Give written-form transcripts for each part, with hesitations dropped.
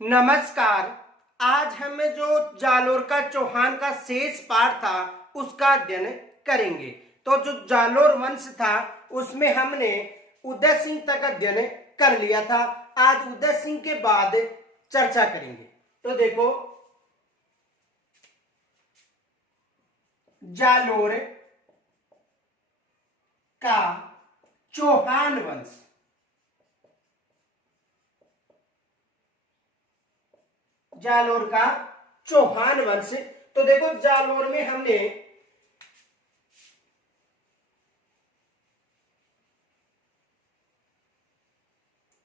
नमस्कार। आज हम जो जालोर का चौहान का शेष पाठ था उसका अध्ययन करेंगे। तो जो जालोर वंश था उसमें हमने उदय सिंह तक अध्ययन कर लिया था। आज उदय सिंह के बाद चर्चा करेंगे। तो देखो, जालोर का चौहान वंश, जालोर का चौहान वंश। तो देखो, जालोर में हमने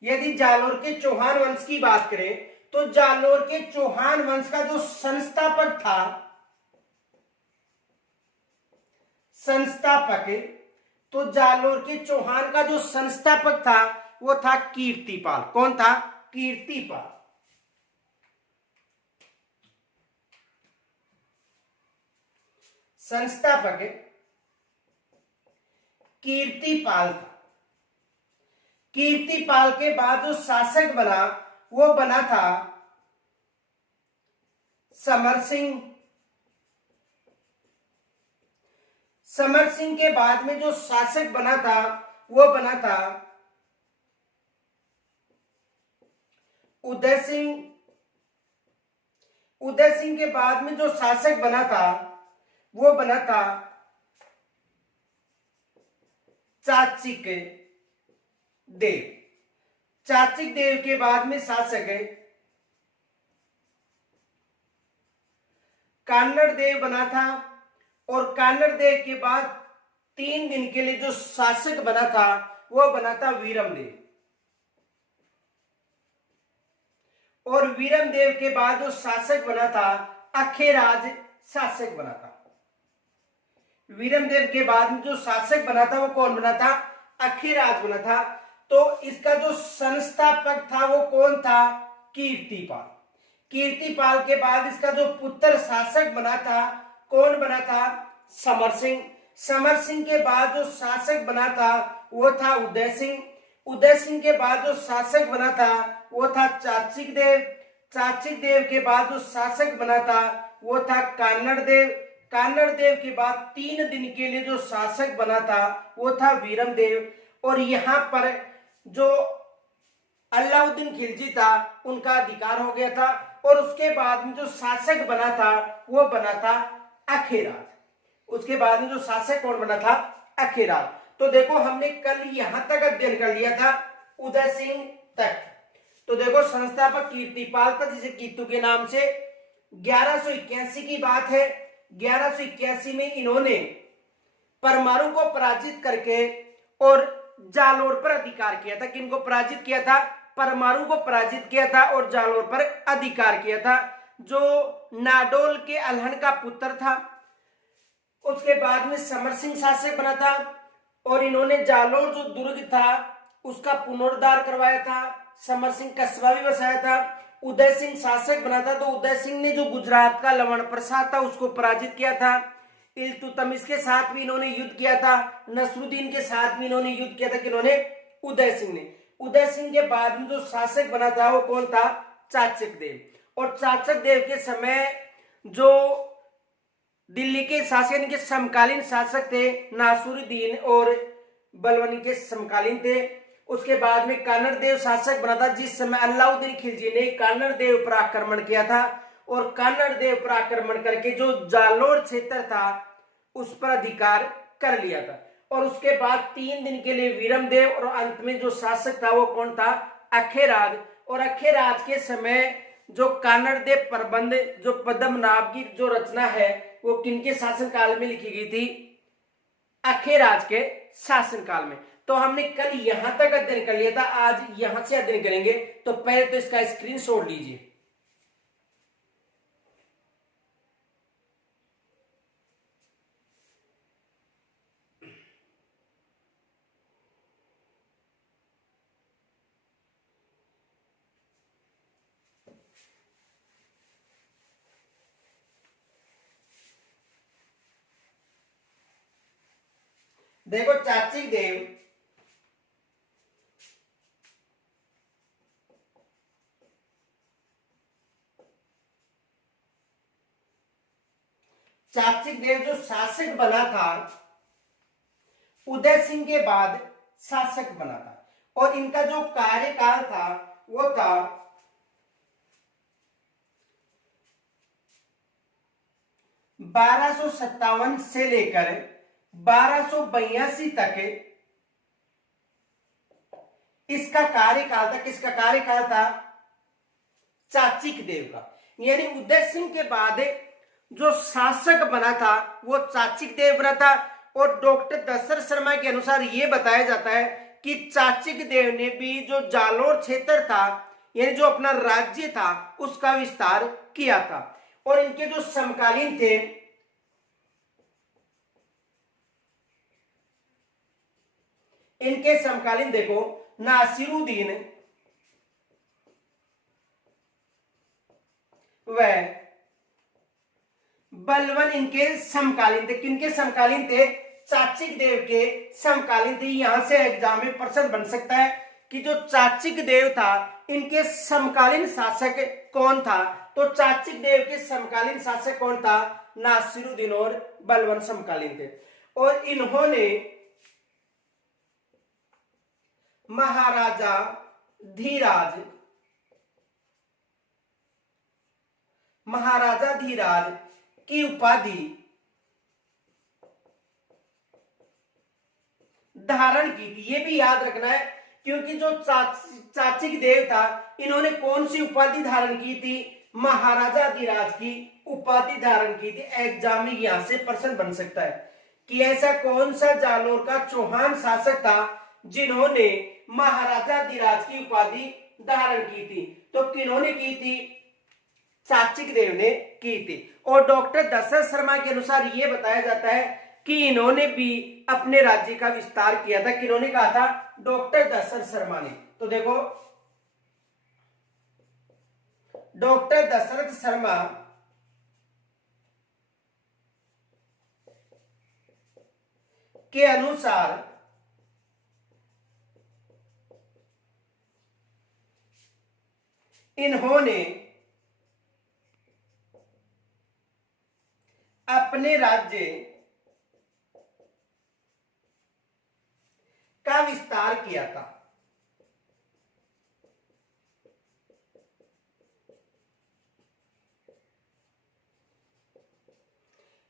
यदि जालोर के चौहान वंश की बात करें तो जालोर के चौहान वंश का जो संस्थापक था, तो जालोर के चौहान का जो संस्थापक था वो था कीर्तिपाल। कौन था? कीर्तिपाल। संस्थापक कीर्तिपाल था। कीर्तिपाल के बाद जो शासक बना वो बना था समर सिंह। समर सिंह के बाद में जो शासक बना था वो बना था उदय सिंह। उदय सिंह के बाद में जो शासक बना था वो बना था चाचिक देव। चाचिक देव के बाद में शासक कान्नड़ देव बना था, और कान्नड़ देव के बाद 3 दिन के लिए जो शासक बना था वो बना था वीरम देव। और वीरम देव के बाद जो शासक बना था अखेराज शासक बना था। वीरम देव के बाद में जो शासक बना था वो कौन बना था? अखेराज बना था। तो इसका जो संस्थापक था वो कौन था? कीर्तिपाल। कीर्तिपाल के बाद इसका जो पुत्र शासक बना था कौन बना था? समर सिंह। समर सिंह के बाद जो शासक बना था वो था उदय सिंह। उदय सिंह के बाद जो शासक बना था वो था चाचिक देव। चाचिक देव के बाद जो शासक बना था वो था कान्नड़ देव। कान्नड़ देव के बाद 3 दिन के लिए जो शासक बना था वो था वीरम देव। और यहाँ पर जो अलाउद्दीन खिलजी था उनका अधिकार हो गया था। और उसके बाद में जो शासक बना था वो बना था अखेराज। उसके बाद में जो शासक कौन बना था? अखेराज। तो देखो, हमने कल यहां तक अध्ययन कर लिया था उदय सिंह तक। तो देखो, संस्थापक कीर्तिपाल था जिसे कीतू के नाम से। 1181 की बात है। 1181 में इन्होंने परमाणु को पराजित करके और जालोर पर अधिकार किया था। किनको पराजित किया था? परमाणु को पराजित किया था और जालोर पर अधिकार किया था, जो नाडोल के अलहन का पुत्र था। उसके बाद में समर सिंह शासक बना था और इन्होंने जालोर जो दुर्ग था उसका पुनरुद्धार करवाया था। समर सिंह कस्बा भी बसाया था। उदय सिंह शासक बना था, तो उदय सिंह ने जो गुजरात का लवण प्रसाद था उसको पराजित किया था। इल्तुतमिश के साथ भी इन्होंने युद्ध किया था। नसरुद्दीन के साथ भी इन्होंने युद्ध किया था। किन्होंने? उदय सिंह ने। उदय सिंह के बाद में जो शासक बना था वो कौन था? चाचक देव। और चाचक देव के समय जो दिल्ली के शासक के समकालीन शासक थे नासुरुद्दीन और बलबनी के समकालीन थे। उसके बाद में कान्नड़ देव शासक बना था, जिस समय अलाउद्दीन खिलजी ने कान्नड़ देव पर आक्रमण किया था और कान्नड़ देव पर आक्रमण करके जो जालोर क्षेत्र था उस पर अधिकार कर लिया था। और उसके बाद 3 दिन के लिए वीरम देव और अंत में जो शासक था वो कौन था? अखेराज। और अखेराज के समय जो कान्नड़ देव प्रबंध, जो पद्मनाभ की जो रचना है वो किनके शासनकाल में लिखी गई थी? अखेराज के शासनकाल में। तो हमने कल यहां तक अध्ययन कर लिया था, आज यहां से अध्ययन करेंगे। तो पहले तो इसका स्क्रीनशॉट लीजिए। देखो, चाचिक देव चाचिक देव जो शासक बना था उदय सिंह के बाद शासक बना था, और इनका जो कार्यकाल था वो था 1257 से लेकर 1282 तक इसका कार्यकाल था। किसका कार्यकाल था? चाचिक देव का। यानी उदय सिंह के बाद जो शासक बना था वो चाचिक देव बना था। और डॉक्टर दशरथ शर्मा के अनुसार यह बताया जाता है कि चाचिक देव ने भी जो जालोर क्षेत्र था यानी जो अपना राज्य था उसका विस्तार किया था। और इनके जो समकालीन थे इनके समकालीन देखो नासिरुद्दीन व बलवन इनके समकालीन थे। किनके समकालीन थे? चाचिक देव के समकालीन थे। यहां से एग्जाम में प्रश्न बन सकता है कि जो चाचिक देव था इनके समकालीन शासक कौन था? तो चाचिक देव के समकालीन शासक कौन था? नासिरुद्दीन और बलवन समकालीन थे। और इन्होंने महाराजा धीराज की उपाधि धारण की थी। ये भी याद रखना है क्योंकि जो चाचिक देव था इन्होंने कौन सी उपाधि धारण की थी? महाराजा धीराज की उपाधि धारण की थी। एग्जाम में यहां से प्रश्न बन सकता है कि ऐसा कौन सा जालोर का चौहान शासक था जिन्होंने महाराजा धीराज की उपाधि धारण की थी? तो किन्होंने की थी? चाचिक देव ने की थी। और डॉक्टर दशरथ शर्मा के अनुसार यह बताया जाता है कि इन्होंने भी अपने राज्य का विस्तार किया था। किन्होंने कहा था? डॉक्टर दशरथ शर्मा ने। तो देखो डॉक्टर दशरथ शर्मा के अनुसार इन्होंने अपने राज्य का विस्तार किया था।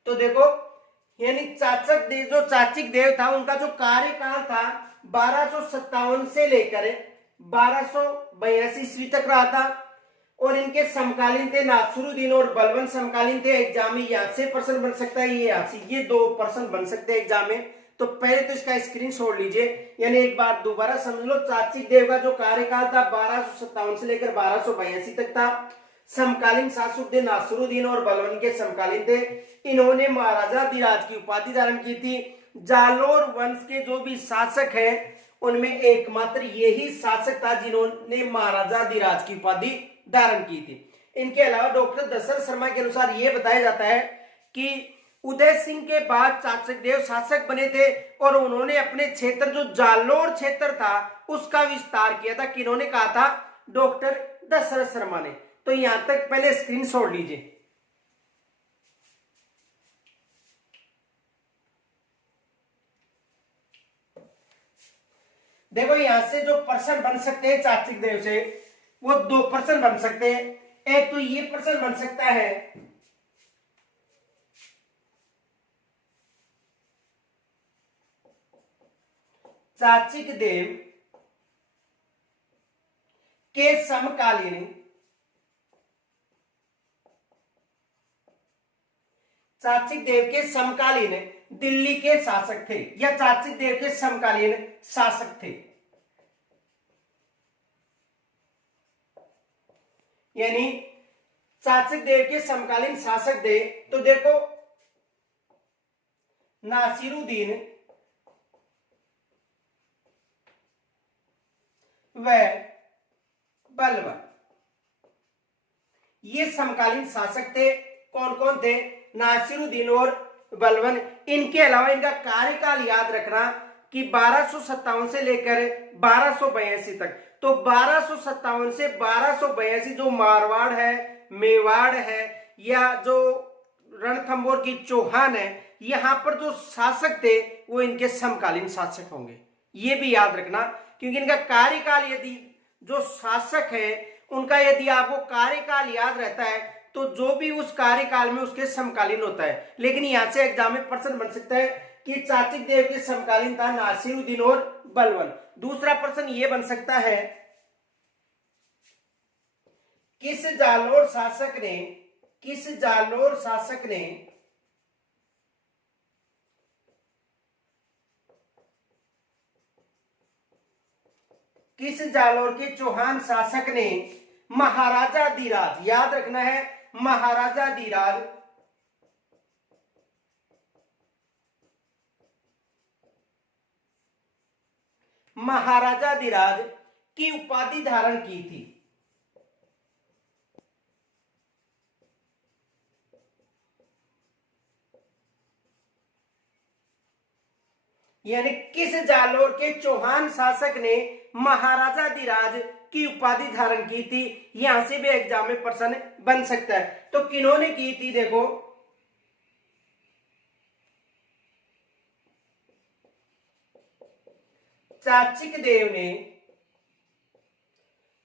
तो देखो यानी चाचिक देव था उनका जो कार्यकाल था 1257 से लेकर 1282 ईस्वी तक रहा था। और इनके समकालीन थे नासिरुद्दीन और बलवन समकालीन थे। एग्जाम में यहां से प्रश्न बन सकता है, ये दो प्रश्न बन सकते हैं एग्जाम में। तो पहले तो इसका स्क्रीनशॉट लीजिए, यानी एक बार दोबारा समझ लो। चाचिक देव का जो कार्यकाल था 1257 से लेकर 1282 तक था। समकालीन शासक थे नासिरुद्दीन और बलवन के समकालीन थे। इन्होंने महाराजा धीराज की उपाधि धारण की थी। जालोर वंश के जो भी शासक हैं उनमें एकमात्र यही शासक था जिन्होंने महाराजा धीराज की उपाधि धारण की थी। इनके अलावा डॉक्टर दशरथ शर्मा के अनुसार यह बताया जाता है कि उदय सिंह के बाद चाचक देव शासक बने थे और उन्होंने अपने क्षेत्र जो जालोर क्षेत्र था उसका विस्तार किया था। किन्होंने कहा था? डॉक्टर दशरथ शर्मा ने। तो यहां तक पहले स्क्रीनशॉट लीजिए। देखो यहां से जो प्रश्न बन सकते हैं चाचिक देव से वो दो प्रश्न बन सकते हैं। एक तो ये प्रश्न बन सकता है चाचिक देव के समकालीन दिल्ली के शासक थे या चाचिक देव के समकालीन शासक थे। यानी चाचिक देव के समकालीन शासक थे। तो देखो नासिरुद्दीन व बलवन ये समकालीन शासक थे। कौन कौन थे? नासिरुद्दीन और बलवन। इनके अलावा इनका कार्यकाल याद रखना कि 1257 से लेकर 1282 तक। तो 1257 से 1282 जो मारवाड़ है, मेवाड़ है या जो रणथंभौर की चौहान है, यहां पर जो शासक थे वो इनके समकालीन शासक होंगे, ये भी याद रखना। क्योंकि इनका कार्यकाल, यदि जो शासक है उनका यदि आपको कार्यकाल याद रहता है तो जो भी उस कार्यकाल में उसके समकालीन होता है। लेकिन यहां से एग्जाम में प्रश्न बन सकता है कि चाचक देव के समकालीन था नासिरुद्दीन और बलबन। दूसरा प्रश्न यह बन सकता है, किस जालोर शासक ने किस जालोर के चौहान शासक ने महाराजा धीराज, याद रखना है महाराजा धीराज, की उपाधि धारण की थी। यानी किस जालोर के चौहान शासक ने महाराजा धीराज की उपाधि धारण की थी, यहां से भी एग्जाम में प्रश्न बन सकता है। तो किन्होंने की थी, देखो चाचक देव ने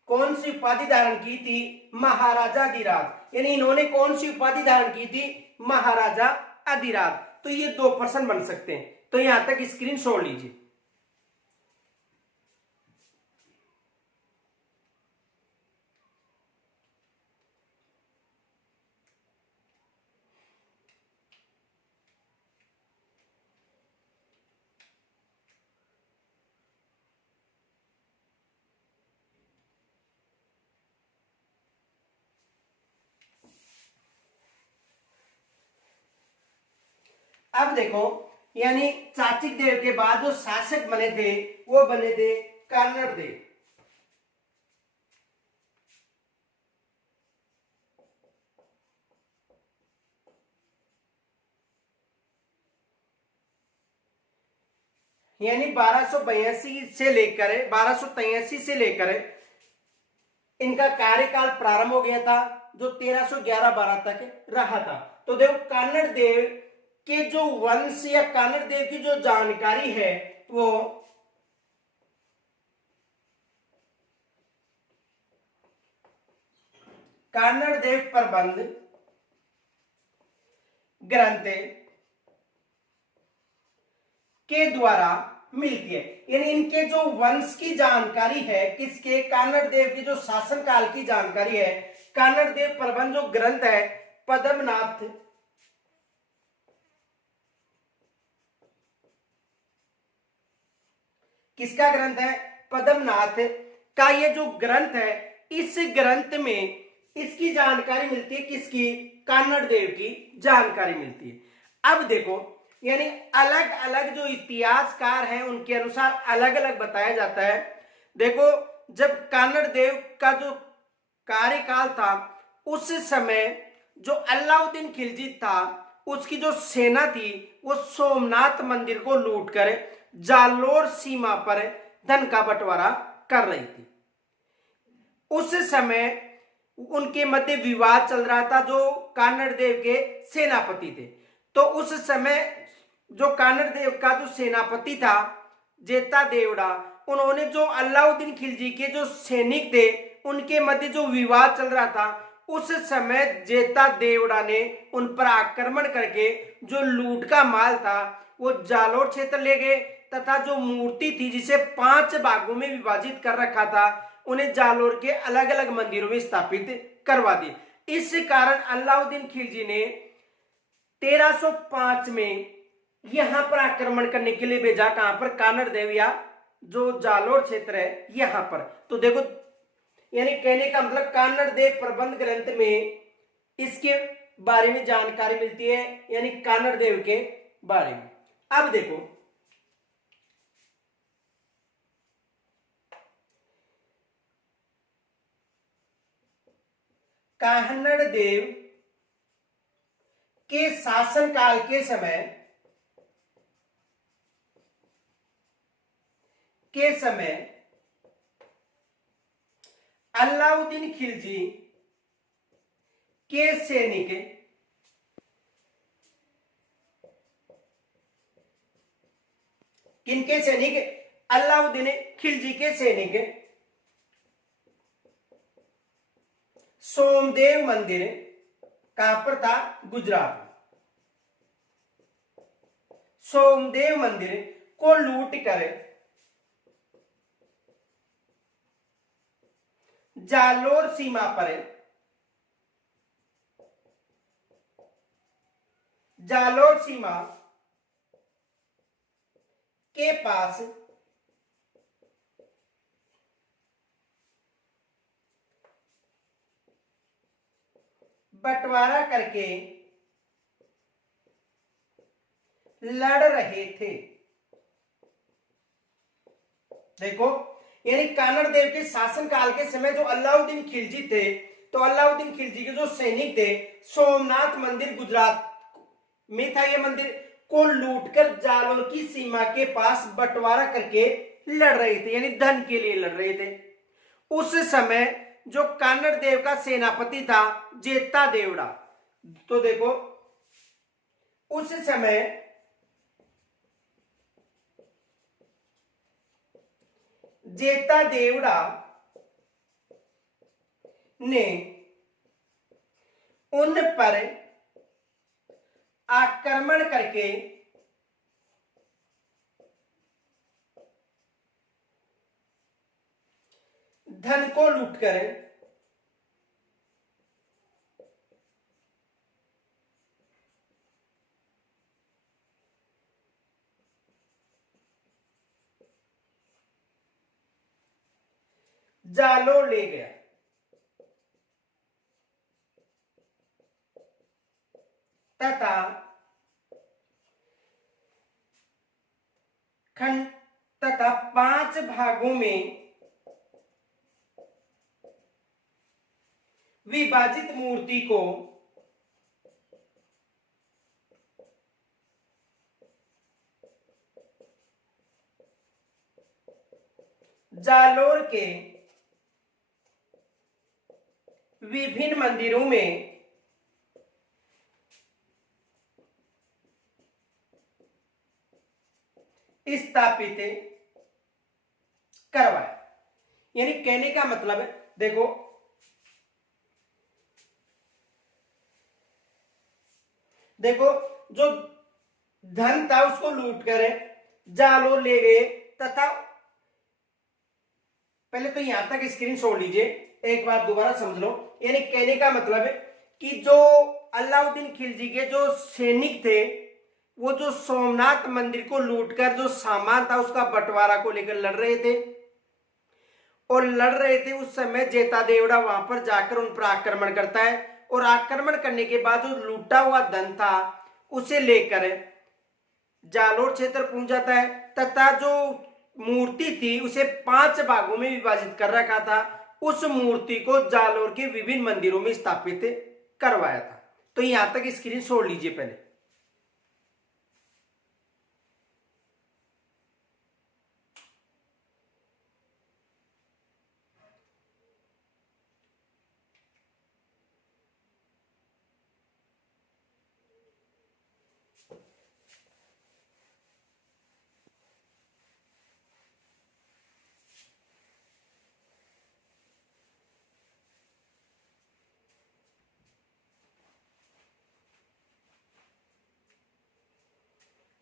कौन सी उपाधि धारण की थी, महाराजा अधिराज। यानी इन्होंने कौन सी उपाधि धारण की थी, महाराजा अधिराज। तो ये दो प्रश्न बन सकते हैं, तो यहां तक स्क्रीन छोड़ लीजिए। अब देखो, यानी चाचक देव के बाद जो शासक बने थे वो बने थे कानड़ देव। यानी 1282 से लेकर 1283 से लेकर इनका कार्यकाल प्रारंभ हो गया था, जो 1311-12 तक रहा था। तो देखो कानड़ देव के जो वंश या कानड़ देव की जो जानकारी है वो कानड़ देव प्रबंध ग्रंथ के द्वारा मिलती है। यानी इनके जो वंश की जानकारी है, किसके, कानड़ देव की जो शासनकाल की जानकारी है, कानड़ देव प्रबंध जो ग्रंथ है पद्मनाथ किसका ग्रंथ है, पद्मनाथ का ये जो ग्रंथ है, इस ग्रंथ में इसकी जानकारी मिलती है, किसकी, कानड़ देव की जानकारी मिलती है। अब देखो, यानी अलग अलग जो इतिहासकार हैं उनके अनुसार अलग अलग बताया जाता है। देखो जब कानड़ देव का जो कार्यकाल था उस समय जो अलाउद्दीन खिलजी था उसकी जो सेना थी वो सोमनाथ मंदिर को लूटकर जालोर सीमा पर धन का बंटवारा कर रही थी। उस समय उनके मध्य विवाद चल रहा था, जो कानड़ देव के सेनापति थे। तो उस समय जो कानड़ देव का जो सेनापति था जेता देवड़ा, उन्होंने जो अलाउद्दीन खिलजी के जो सैनिक थे उनके मध्य जो विवाद चल रहा था, उस समय जेता देवड़ा ने उन पर आक्रमण करके जो लूट का माल था वो जालोर क्षेत्र ले गए, तथा जो मूर्ति थी जिसे 5 भागों में विभाजित कर रखा था उन्हें जालोर के अलग अलग मंदिरों में स्थापित करवा दी। इस कारण अलाउद्दीन खिलजी ने 1305 में यहां पर आक्रमण करने के लिए भेजा, कहां पर, कानड़ देव या जो जालोर क्षेत्र है यहां पर। तो देखो, यानी कहने का मतलब कानड़ देव प्रबंध ग्रंथ में इसके बारे में जानकारी मिलती है, यानी कानड़ देव के बारे में। अब देखो, कानड़ देव के शासनकाल के समय अलाउद्दीन खिलजी के सैनिक किनके सैनिक? अलाउद्दीन खिलजी के सैनिक सोमदेव मंदिर कहां पर था? गुजरात में। सोमदेव मंदिर को लूट कर जालोर सीमा पर, जालोर सीमा के पास बंटवारा करके लड़ रहे थे। देखो, यानी कानड़ देव के शासनकाल के समय जो अलाउद्दीन खिलजी थे, तो अलाउद्दीन खिलजी के जो सैनिक थे, सोमनाथ मंदिर गुजरात में था, ये मंदिर को लूटकर जालोर की सीमा के पास बंटवारा करके लड़ रहे थे, यानी धन के लिए लड़ रहे थे। उस समय जो कानड़ देव का सेनापति था जेता देवड़ा, तो देखो उस समय जेता देवड़ा ने उन पर आक्रमण करके धन को लूटकर जालोर ले गया। तथा खंड तथा 5 भागों में विभाजित मूर्ति को जालोर के विभिन्न मंदिरों में स्थापित करवाया। यानी कहने का मतलब है, देखो देखो जो धन था उसको लूट कर जालोर ले गए। तथा पहले तो यहां तक स्क्रीन छोड़ लीजिए, एक बार दोबारा समझ लो। यानी कहने का मतलब है कि जो अलाउद्दीन खिलजी के जो सैनिक थे, वो जो सोमनाथ मंदिर को लूटकर जो सामान था उसका बंटवारा को लेकर लड़ रहे थे, और लड़ रहे थे उस समय जेता देवड़ा वहां पर जाकर उन पर आक्रमण करता है, और आक्रमण करने के बाद जो लूटा हुआ धन था उसे लेकर जालोर क्षेत्र पहुंच जाता है। तथा जो मूर्ति थी उसे 5 भागों में विभाजित कर रखा था, उस मूर्ति को जालोर के विभिन्न मंदिरों में स्थापित करवाया था। तो यहां तक स्क्रीन छोड़ लीजिए पहले।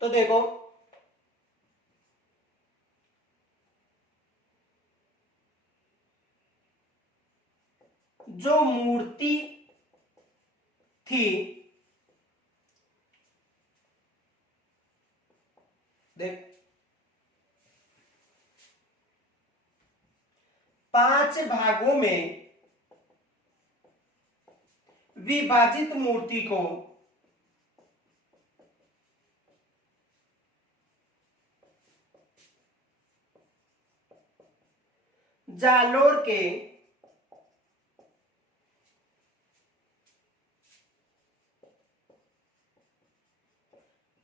तो देखो जो मूर्ति थी, देख 5 भागों में विभाजित मूर्ति को जालोर के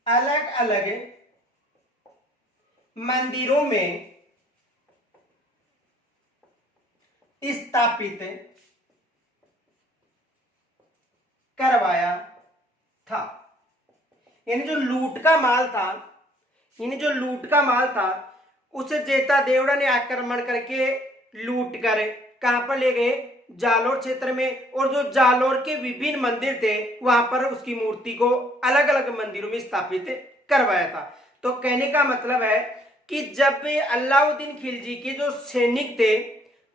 अलग अलग मंदिरों में स्थापित करवाया था। यानी जो लूट का माल था यानी जो लूट का माल था उसे जेता देवड़ा ने आक्रमण करके लूट कर कहां पर ले गए, जालोर क्षेत्र में। और जो जालोर के विभिन्न मंदिर थे वहां पर उसकी मूर्ति को अलग अलग मंदिरों में स्थापित करवाया था। तो कहने का मतलब है कि जब अलाउद्दीन खिलजी के जो सैनिक थे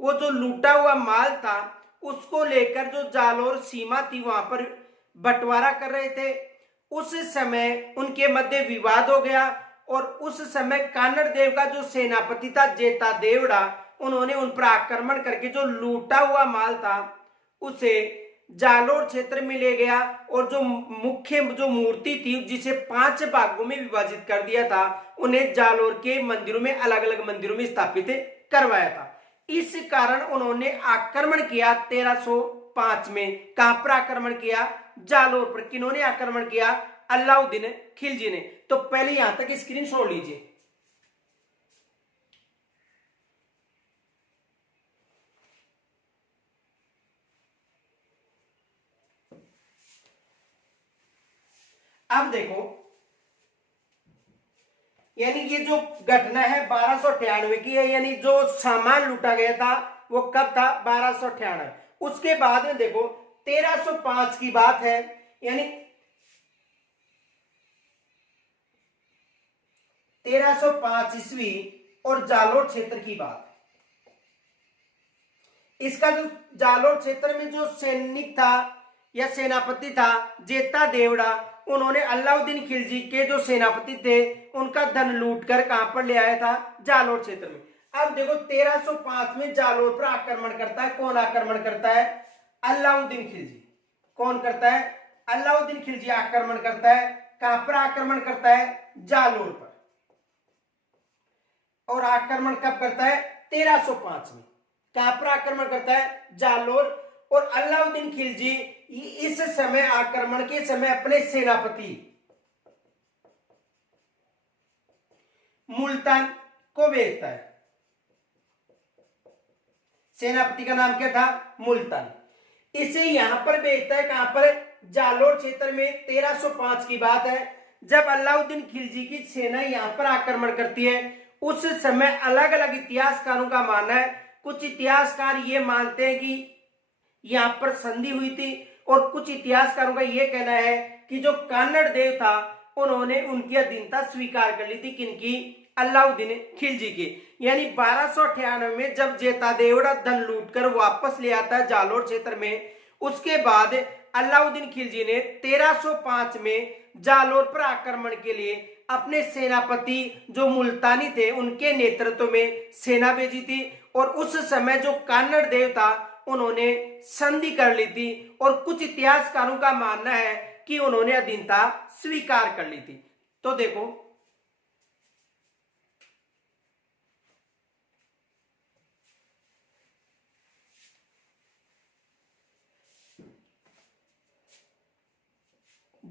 वो जो लूटा हुआ माल था उसको लेकर जो जालोर सीमा थी वहां पर बंटवारा कर रहे थे, उस समय उनके मध्य विवाद हो गया। और उस समय कानड़ देव का जो सेनापति था जेता देवड़ा, उन्होंने उन पर आक्रमण करके जो लूटा हुआ माल था उसे जालोर क्षेत्र में ले गया और जो मुख्य जो मूर्ति थी जिसे 5 भागों में विभाजित कर दिया था उन्हें जालोर के मंदिरों में अलग अलग मंदिरों में स्थापित करवाया था। इस कारण उन्होंने आक्रमण किया 1305 में। कहां पर आक्रमण किया, जालोर पर। किन्होंने आक्रमण किया, अलाउद्दीन खिलजी ने। तो पहले यहां तक स्क्रीन छोड़ लीजिए। अब देखो, यानी ये जो घटना है 1298 की है, यानी जो सामान लूटा गया था वो कब था, 1298। उसके बाद में देखो 1305 की बात है, यानी 1305 ईस्वी और जालोर क्षेत्र की बात। इसका जो जालोर क्षेत्र में जो सैनिक था या सेनापति था जेता देवड़ा, उन्होंने अलाउद्दीन खिलजी के जो सेनापति थे उनका धन लूट कर कहां पर ले आया था, जालोर क्षेत्र में। अब देखो 1305 में जालोर पर आक्रमण करता है। कौन आक्रमण करता है, अलाउद्दीन खिलजी। कौन करता है, अलाउद्दीन खिलजी आक्रमण करता है। कहां पर आक्रमण करता है, जालोर पर। और आक्रमण कब करता है, 1305 में। कहां पर आक्रमण करता है, जालोर। और अलाउद्दीन खिलजी इस समय आक्रमण के समय अपने सेनापति मुल्तान को भेजता है। सेनापति का नाम क्या था, मुल्तान। इसे यहां पर भेजता है, कहां पर, जालोर क्षेत्र में। 1305 की बात है जब अलाउद्दीन खिलजी की सेना यहां पर आक्रमण करती है। उस समय अलग अलग इतिहासकारों का मानना है, कुछ इतिहासकार ये मानते हैं कि यहां पर संधि हुई थी, और कुछ इतिहासकारों का यह कहना है कि जो कानड़ देव था उन्होंने उनकी अधीनता स्वीकार कर ली थी। किनकी, अलाउद्दीन खिलजी की। यानी 1298 में जब जेता देवड़ा धन लूटकर वापस ले आता है जालोर क्षेत्र में, उसके बाद अलाउद्दीन खिलजी ने 1305 में जालोर पर आक्रमण के लिए अपने सेनापति जो मुल्तानी थे उनके नेतृत्व में सेना भेजी थी। और उस समय जो कानड़ देव था उन्होंने संधि कर ली थी, और कुछ इतिहासकारों का मानना है कि उन्होंने अधीनता स्वीकार कर ली थी। तो देखो,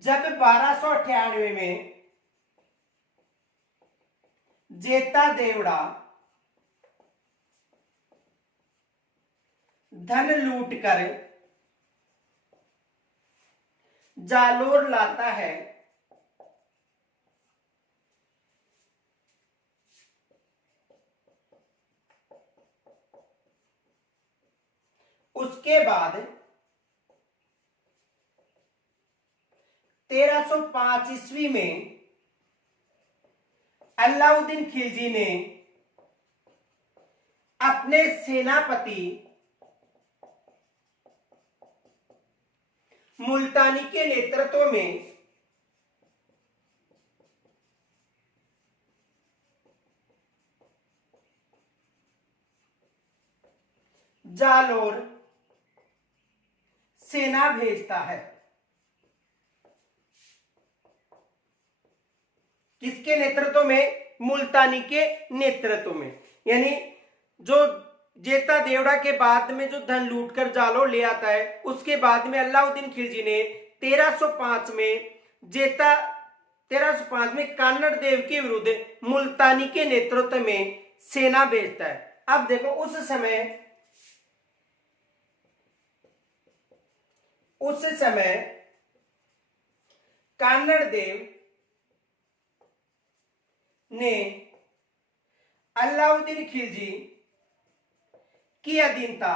जब 1298 में जेता देवड़ा धन लूट कर जालोर लाता है, उसके बाद 1305 ईस्वी में अलाउद्दीन खिलजी ने अपने सेनापति मुल्तानी के नेतृत्व में जालोर सेना भेजता है। किसके नेतृत्व में, मुल्तानी के नेतृत्व में। यानी जो जेता देवड़ा के बाद में जो धन लूटकर जालोर ले आता है, उसके बाद में अलाउद्दीन खिलजी ने 1305 में कानड़ देव के विरुद्ध मुल्तानी के नेतृत्व में सेना भेजता है। अब देखो उस समय कानड़ देव ने अलाउद्दीन खिलजी की अधीनता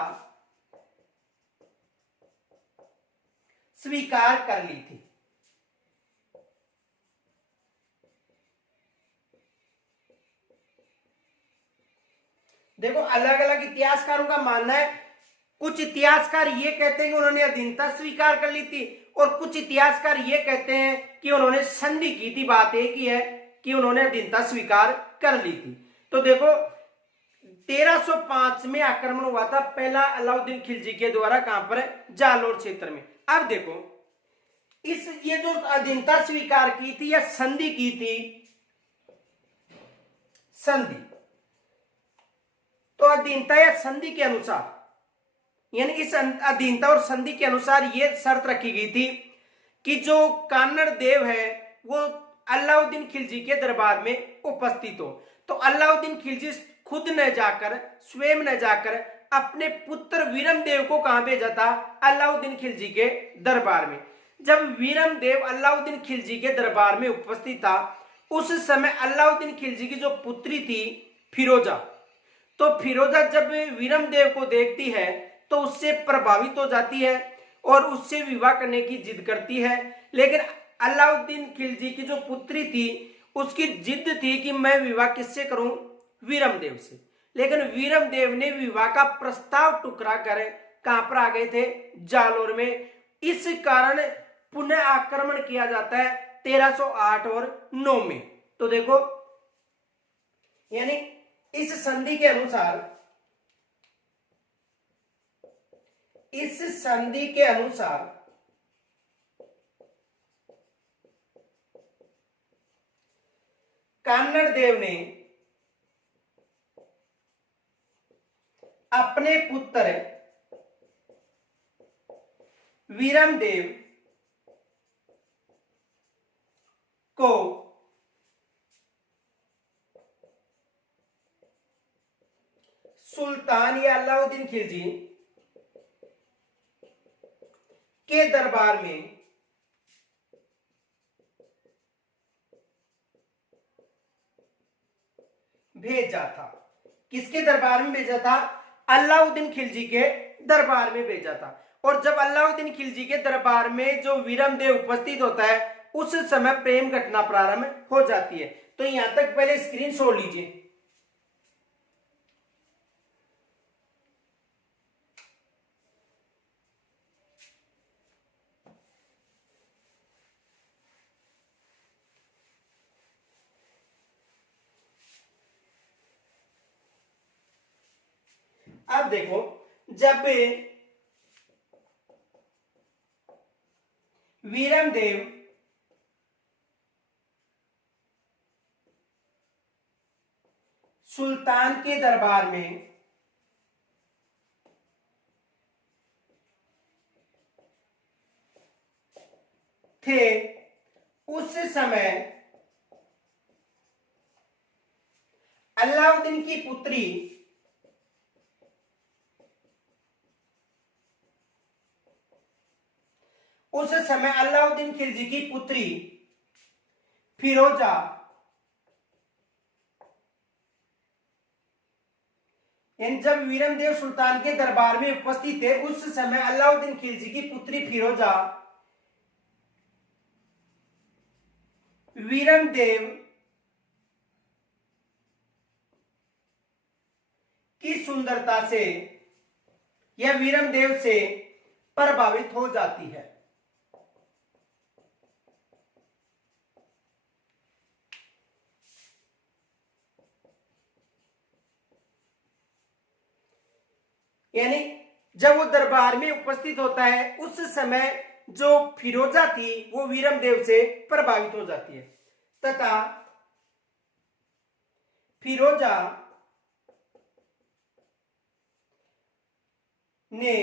स्वीकार कर ली थी। देखो, अलग अलग इतिहासकारों का मानना है, कुछ इतिहासकार ये कहते हैं कि उन्होंने अधीनता स्वीकार कर ली थी, और कुछ इतिहासकार ये कहते हैं कि उन्होंने संधि की थी। बात एक ही है कि उन्होंने अधीनता स्वीकार कर ली थी। तो देखो, 1305 में आक्रमण हुआ था पहला अलाउद्दीन खिलजी के द्वारा, कहां पर, जालोर क्षेत्र में। अब देखो, ये जो अधीनता स्वीकार की थी या संधि की थी, संधि, तो अधीनता या संधि के अनुसार, यानी इस अधीनता और संधि के अनुसार यह शर्त रखी गई थी कि जो कान्नड़ देव है वो अलाउद्दीन खिलजी के दरबार में उपस्थित हो। तो अलाउद्दीन खिलजी खुद न जाकर, स्वयं न जाकर, अपने पुत्र वीरम देव को कहां भेजा था? अलाउद्दीन खिलजी के दरबार में। जब वीरम देव अलाउद्दीन खिलजी के दरबार में उपस्थित था, उस समय अलाउद्दीन खिलजी की जो पुत्री थी फिरोजा, तो फिरोजा जब वीरम देव को देखती है तो उससे प्रभावित हो जाती है और उससे विवाह करने की जिद करती है। लेकिन अलाउद्दीन खिलजी की जो पुत्री थी उसकी जिद थी कि मैं विवाह किससे करूं? वीरम देव से। लेकिन वीरम देव ने विवाह का प्रस्ताव टुकरा कर कहां पर आ गए थे? जालोर में। इस कारण पुनः आक्रमण किया जाता है 1308 और 9 में। तो देखो, यानी इस संधि के अनुसार, इस संधि के अनुसार कान्नड़ देव ने अपने पुत्र वीरम देव को सुल्तान या अलाउद्दीन खिलजी के दरबार में भेजा था। किसके दरबार में भेजा था? अलाउद्दीन खिलजी के दरबार में भेजा था। और जब अलाउद्दीन खिलजी के दरबार में जो वीरम देव उपस्थित होता है, उस समय प्रेम घटना प्रारंभ हो जाती है। तो यहां तक पहले स्क्रीन छोड़ लीजिए। अब देखो, जब वीरम देव सुल्तान के दरबार में थे, उस समय अलाउद्दीन की पुत्री अलाउद्दीन खिलजी की पुत्री फिरोजा, जब वीरम देव सुल्तान के दरबार में उपस्थित थे, उस समय अलाउद्दीन खिलजी की पुत्री फिरोजा वीरम देव की सुंदरता से या वीरम देव से प्रभावित हो जाती है। यानी जब वो दरबार में उपस्थित होता है, उस समय जो फिरोजा थी वो वीरम देव से प्रभावित हो जाती है, तथा फिरोजा ने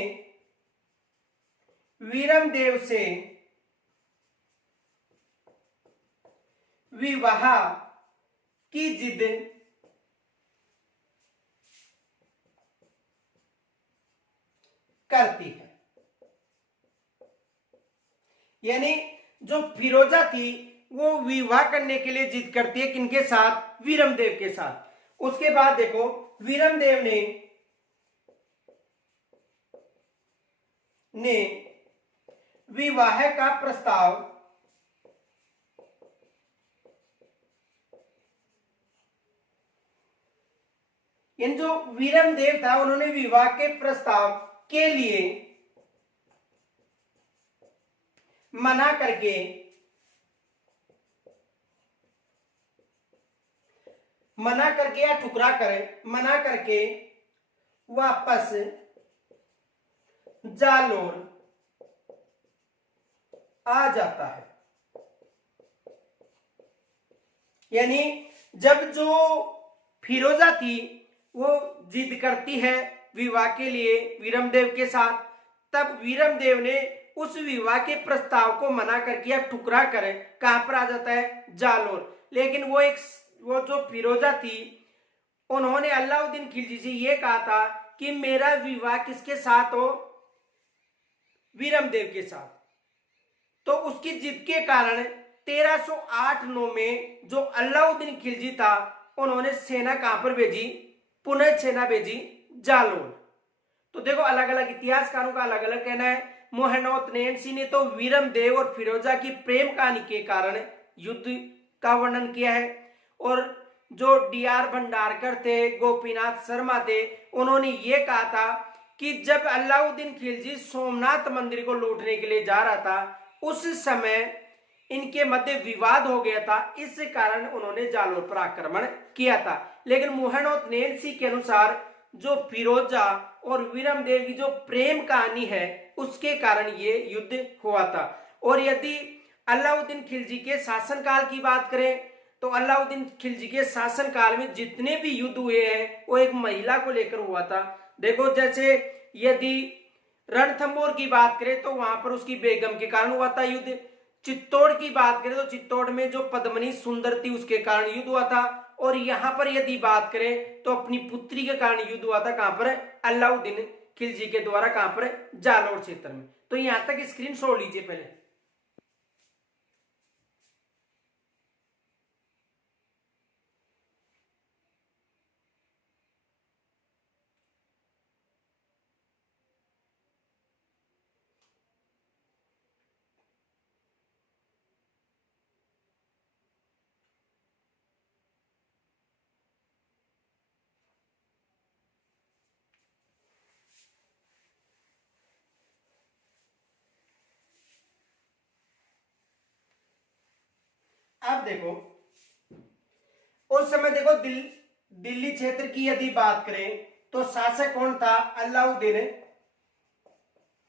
वीरम देव से विवाह की जिद करती है। यानी जो फिरोजा थी वो विवाह करने के लिए जिद करती है, किनके साथ? वीरमदेव के साथ। उसके बाद देखो वीरमदेव ने विवाह का प्रस्ताव इन जो वीरमदेव था उन्होंने विवाह के प्रस्ताव के लिए मना करके या ठुकरा कर मना करके वापस जालोर आ जाता है। यानी जब जो फिरोजा थी वो जिद करती है विवाह के लिए वीरमदेव के साथ, तब वीरमदेव ने उस विवाह के प्रस्ताव को मना करके या ठुकरा कर कहां पर आ जाता है? जालोर। लेकिन वो जो फिरोजा थी उन्होंने अलाउद्दीन खिलजी से ये कहा था कि मेरा विवाह किसके साथ हो? वीरमदेव के साथ। तो उसकी जिद के कारण 1308-9 में जो अलाउद्दीन खिलजी था उन्होंने सेना कहां पर भेजी? पुनः सेना भेजी जालोर। तो देखो अलग अलग इतिहासकारों का अलग अलग कहना है। मोहनोत नैन्सी ने तो वीरमदेव और फिरोजा की प्रेम कहानी के कारण युद्ध का वर्णन किया है, और जो डी.आर. भंडारकर थे, गोपीनाथ शर्मा थे, उन्होंने ये कहा था कि जब अलाउद्दीन खिलजी सोमनाथ मंदिर को लूटने के लिए जा रहा था उस समय इनके मध्य विवाद हो गया था, इस कारण उन्होंने जालोर पर आक्रमण किया था। लेकिन मोहनोत नैन्सी के अनुसार जो फिरोजा और वीरमदेव की जो प्रेम कहानी है उसके कारण ये युद्ध हुआ था। और यदि अलाउद्दीन खिलजी के शासनकाल की बात करें तो अलाउद्दीन खिलजी के शासनकाल में जितने भी युद्ध हुए हैं वो एक महिला को लेकर हुआ था। देखो जैसे यदि रणथंबोर की बात करें तो वहां पर उसकी बेगम के कारण हुआ था युद्ध। चित्तौड़ की बात करें तो चित्तौड़ में जो पद्मिनी सुंदर थी उसके कारण युद्ध हुआ था। और यहां पर यदि बात करें तो अपनी पुत्री के कारण युद्ध हुआ था कहां पर? अलाउद्दीन खिलजी के द्वारा कहां पर? जालोर क्षेत्र में। तो यहां तक स्क्रीन छोड़ लीजिए पहले। अब देखो उस समय देखो दिल्ली क्षेत्र की यदि बात करें तो शासक कौन था? अलाउद्दीन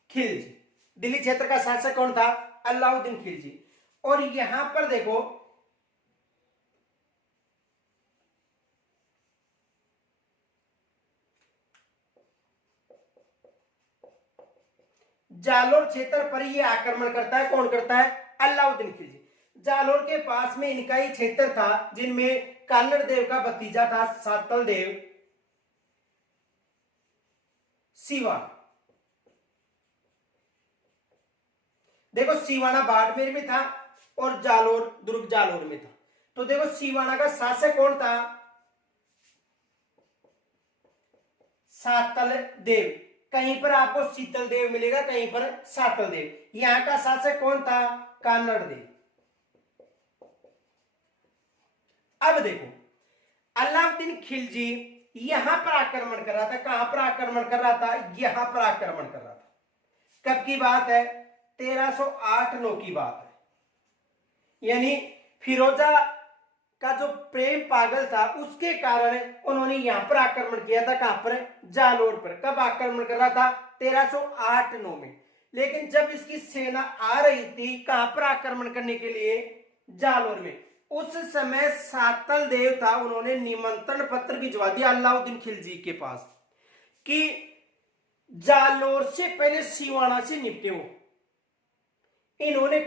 खिलजी। दिल्ली क्षेत्र का शासक कौन था? अलाउद्दीन खिलजी। और यहां पर देखो जालोर क्षेत्र पर यह आक्रमण करता है। कौन करता है? अलाउद्दीन खिलजी। जालोर के पास में इनका ही क्षेत्र था जिनमें कान्नड़ देव का भतीजा था सातल देव सीवाना। देखो सीवाना बाड़मेर में था और जालोर दुर्ग जालोर में था। तो देखो सीवाना का शासक कौन था? सातल देव। कहीं पर आपको शीतल देव मिलेगा, कहीं पर सातल देव। यहां का शासक कौन था? कान्नड़ देव। अब देखो अलाउद्दीन खिलजी यहां पर आक्रमण कर रहा था। कहां पर आक्रमण कर रहा था? यहां पर आक्रमण कर रहा था। कब की बात है? 1308-9 की बात है। यानी फिरोजा का जो प्रेम पागल था उसके कारण उन्होंने यहां पर आक्रमण किया था। कहां पर? जालोर पर। कब आक्रमण कर रहा था? 1308-9 में। लेकिन जब इसकी सेना आ रही थी कहां पर आक्रमण करने के लिए? जालोर में। उस समय सातल देव था, उन्होंने निमंत्रण पत्र भिजवा दिया अलाउद्दीन खिलजी के पास कि जालोर से पहले सिवाना से निपटे हो। इन्होंने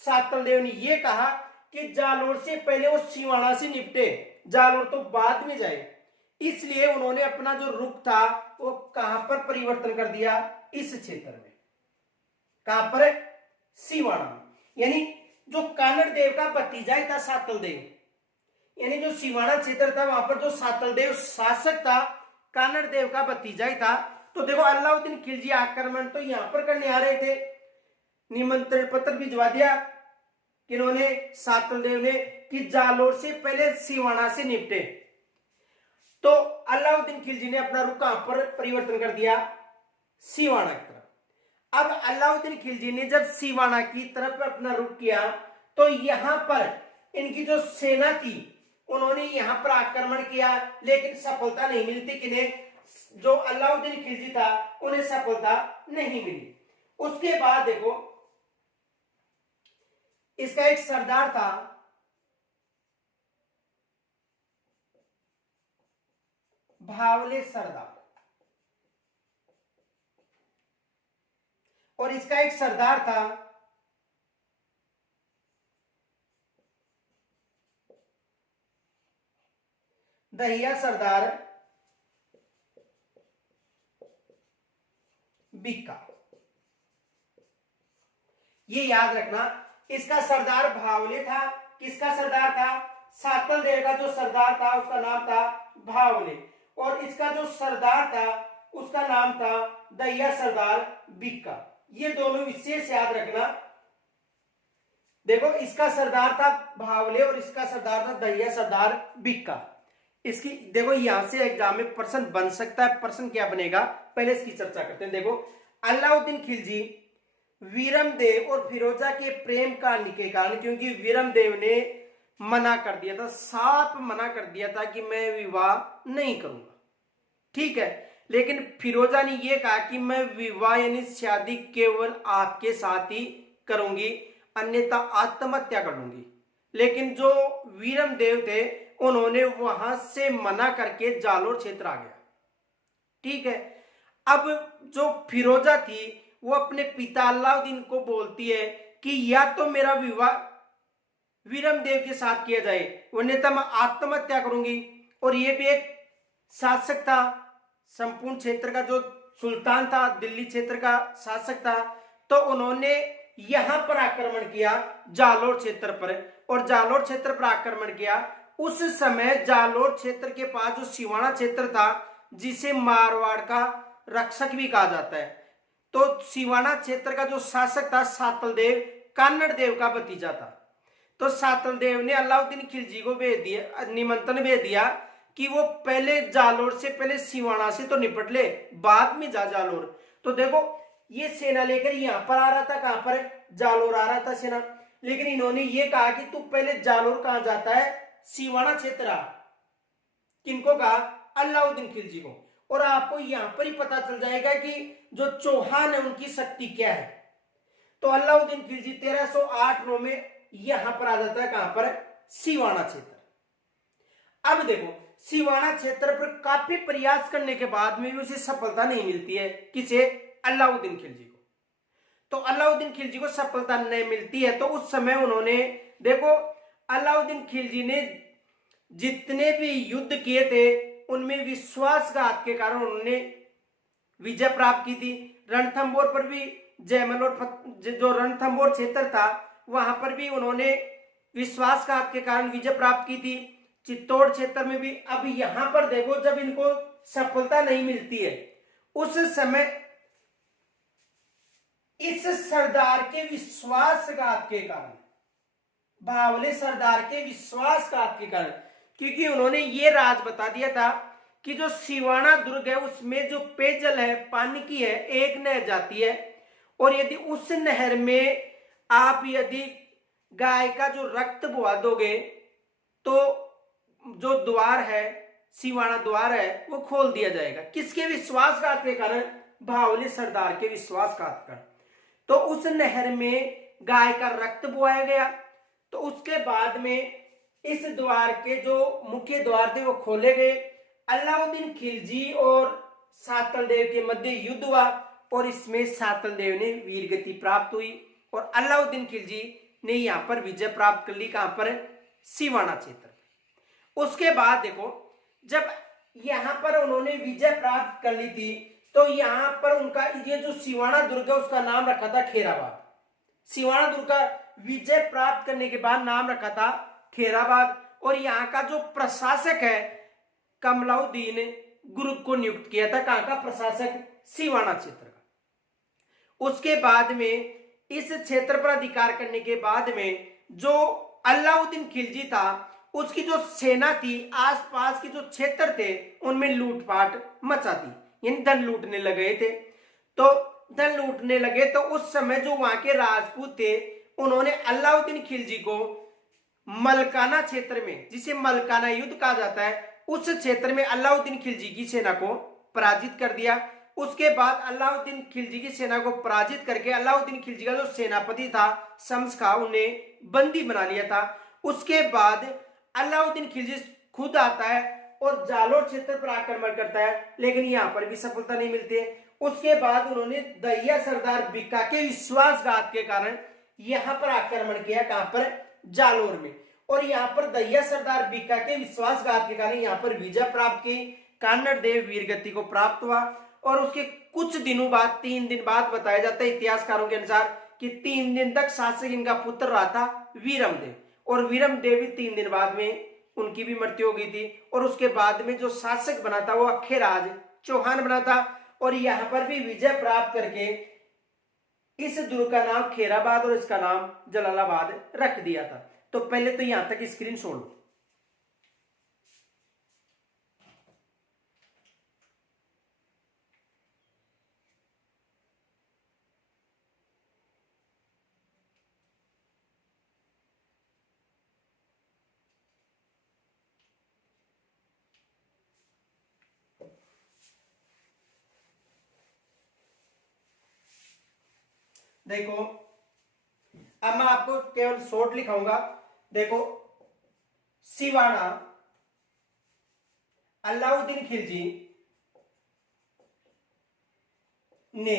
सातल देव ने यह कहा कि जालोर से पहले वो सिवाना से निपटे, जालोर तो बाद में जाए। इसलिए उन्होंने अपना जो रुख था वो कहां पर परिवर्तन कर दिया? इस क्षेत्र में। कहां पर? सिवाना में। यानी जो कानड़ देव का भतीजा ही था सातल देव, यानी जो सिवाना क्षेत्र था वहां पर जो सातल देव शासक था कानड़ देव का भतीजा ही था। तो देखो अलाउद्दीन खिलजी आक्रमण तो यहां पर करने आ रहे थे, निमंत्रण पत्र भिजवा दिया किन्होंने, सातल देव ने, कि जालोर से पहले सिवाना से निपटे। तो अलाउद्दीन खिलजी ने अपना रुख कहां पर परिवर्तन कर दिया, सिवाना की तरफ। अब अलाउद्दीन खिलजी ने जब सिवाना की तरफ अपना रुख किया तो यहां पर इनकी जो सेना थी उन्होंने यहां पर आक्रमण किया, लेकिन सफलता नहीं मिलती, किन्हें, जो अलाउद्दीन खिलजी था उन्हें सफलता नहीं मिली। उसके बाद देखो इसका एक सरदार था भावले सरदार, और इसका एक सरदार था दहिया सरदार बिक्का। ये याद रखना, इसका सरदार भावले था, किसका सरदार था, सातल देव का जो सरदार था उसका नाम था भावले, और इसका जो सरदार था उसका नाम था दहिया सरदार बिक्का। ये दोनों विशेष याद रखना। देखो इसका सरदार था भावले और इसका सरदार था दहिया सरदार बिक्का। इसकी देखो यहां से एग्जाम में प्रश्न बन सकता है, प्रश्न क्या बनेगा पहले इसकी चर्चा करते हैं। देखो अलाउद्दीन खिलजी वीरम देव और फिरोजा के प्रेम कहानी के कारण, क्योंकि वीरम देव ने मना कर दिया था, साफ मना कर दिया था कि मैं विवाह नहीं करूंगा, ठीक है, लेकिन फिरोजा ने यह कहा कि मैं विवाह यानी शादी केवल आपके साथ ही करूंगी, अन्यथा आत्महत्या कर लूंगी। लेकिन जो वीरम देव थे उन्होंने वहां से मना करके जालोर क्षेत्र आ गया, ठीक है। अब जो फिरोजा थी वो अपने पिता अलाउद्दीन को बोलती है कि या तो मेरा विवाह वीरम देव के साथ किया जाए, अन्यथा मैं आत्महत्या करूंगी। और ये भी एक शासक था, संपूर्ण क्षेत्र का जो सुल्तान था, दिल्ली क्षेत्र का शासक था, तो उन्होंने यहां पर आक्रमण किया जालोर क्षेत्र पर, और जालोर क्षेत्र पर आक्रमण किया। उस समय जालोर क्षेत्र के पास जो सिवाना क्षेत्र था, जिसे मारवाड़ का रक्षक भी कहा जाता है, तो सिवाना क्षेत्र का जो शासक था सातल देव कानड़ देव का भतीजा था। तो सातल देव ने अलाउद्दीन खिलजी को भेज दिया, निमंत्रण भेज दिया कि वो पहले जालोर से पहले सिवाना से तो निपट ले, बाद में जा जालोर। तो देखो ये सेना लेकर यहां पर आ रहा था, कहां पर, जालोर आ रहा था सेना, लेकिन इन्होंने ये कहा कि तू पहले जालोर कहां जाता है, सिवाना क्षेत्र। किनको कहा, अलाउद्दीन खिलजी को। और आपको यहां पर ही पता चल जाएगा कि जो चौहान है उनकी शक्ति क्या है। तो अलाउद्दीन खिलजी 1308-9 में यहां पर आ जाता है, कहां पर, सिवाना क्षेत्र। अब देखो सिवाना क्षेत्र पर काफी प्रयास करने के बाद में भी उसे सफलता नहीं मिलती है, किसे, अलाउद्दीन खिलजी को। तो अलाउद्दीन खिलजी को सफलता नहीं मिलती है, तो उस समय उन्होंने, देखो अलाउद्दीन खिलजी ने जितने भी युद्ध किए थे उनमें विश्वासघात के कारण उन्होंने विजय प्राप्त की थी। रणथंभौर पर भी, जयमल और जो रणथंभौर क्षेत्र था वहां पर भी उन्होंने विश्वासघात के कारण विजय प्राप्त की थी, चित्तौड़ क्षेत्र में भी। अब यहां पर देखो जब इनको सफलता नहीं मिलती है, उस समय इस सरदार के विश्वासघात के कारण, भावले सरदार के विश्वासघात के कारण, क्योंकि उन्होंने ये राज बता दिया था कि जो सिवाना दुर्ग है उसमें जो पेयजल है, पानी की है, एक नहर जाती है, और यदि उस नहर में आप यदि गाय का जो रक्त बहा दोगे तो जो द्वार है, सिवाना द्वार है, वो खोल दिया जाएगा। किसके विश्वासघात के कारण, भावले सरदार के विश्वासघात का। तो उस नहर में गाय का रक्त बहाया गया, तो उसके बाद में इस द्वार के जो मुख्य द्वार थे वो खोले गए। अलाउद्दीन खिलजी और सातल देव के मध्य युद्ध हुआ, और इसमें सातल देव ने वीरगति प्राप्त हुई, और अलाउद्दीन खिलजी ने यहां पर विजय प्राप्त कर ली, कहां पर, सिवाना क्षेत्र। उसके बाद देखो जब यहां पर उन्होंने विजय प्राप्त कर ली थी, तो यहां पर उनका ये जो सिवाना दुर्ग है उसका नाम रखा था खेराबाद। सिवाना दुर्ग का विजय प्राप्त करने के बाद नाम रखा था खेराबाद, और यहाँ का जो प्रशासक है कमलाउद्दीन गुरुक को नियुक्त किया था। कहाँ का प्रशासक? सिवाना क्षेत्र का। उसके बाद में इस क्षेत्र पर अधिकार करने के बाद में जो अलाउद्दीन खिलजी था उसकी जो सेना थी आसपास के जो क्षेत्र थे उनमें लूटपाट मचा दी, यानी धन लूटने लगे थे। तो धन लूटने लगे तो उस समय जो वहां के राजपूत थे उन्होंने अलाउद्दीन खिलजी को मलकाना क्षेत्र में, जिसे मलकाना युद्ध कहा जाता है, उस क्षेत्र में अलाउद्दीन खिलजी की सेना को पराजित कर दिया। उसके बाद अलाउद्दीन खिलजी की सेना को पराजित करके अलाउद्दीन खिलजी का जो सेनापति था शम्स खां उन्हें बंदी बना लिया था। उसके बाद अलाउद्दीन खिलजी खुद आता है और जालोर क्षेत्र पर आक्रमण करता है, लेकिन यहां पर भी सफलता नहीं मिलती है। उसके बाद उन्होंने दहिया सरदार बिक्का के विश्वासघात के कारण यहां पर आक्रमण किया। कहां पर? जालोर में। और यहां पर दहिया सरदार बिक्का के विश्वासघात के कारण यहां पर विजय प्राप्त की, कान्नड़ देव वीरगति को प्राप्त हुआ। और उसके कुछ दिनों बाद, 3 दिन बाद बताया जाता है इतिहासकारों के अनुसार कि 3 दिन तक शासक इनका पुत्र रहा था वीरमदेव, और वीरमदेव भी 3 दिन बाद में उनकी भी मृत्यु हो गई थी। और उसके बाद में जो शासक बना था वो अखेराज चौहान बना था, और यहां पर भी विजय प्राप्त करके इस दुर्ग का नाम खेराबाद और इसका नाम जलालाबाद रख दिया था। तो पहले तो यहां तक स्क्रीन छोड़ लो। देखो अब मैं आपको केवल शॉर्ट लिखाऊंगा। देखो, सिवाना अलाउद्दीन खिलजी ने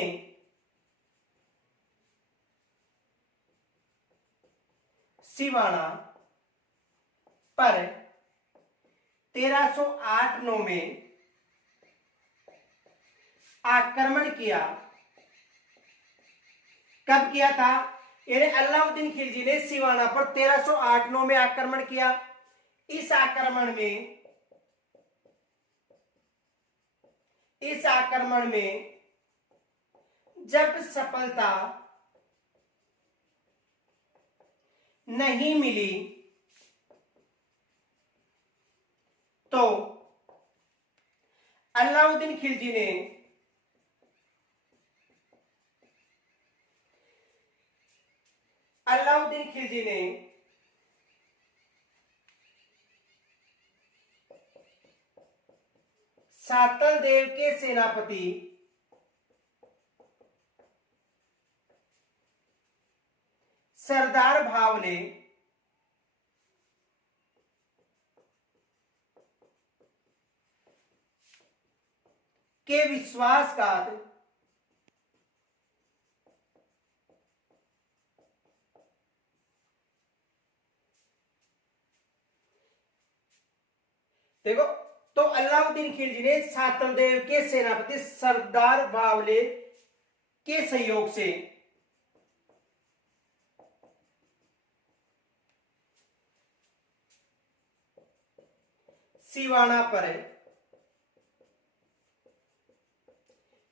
सिवाना पर 1308-9 में आक्रमण किया। कब किया था? यानी अलाउद्दीन खिलजी ने सिवाना पर 1308-9 में आक्रमण किया। इस आक्रमण में जब सफलता नहीं मिली तो अलाउद्दीन खिलजी ने सातल देव के सेनापति सरदार भावले के विश्वासघात देखो, तो अलाउद्दीन खिलजी ने सातल देव के सेनापति सरदार भावले के सहयोग से सिवाना पर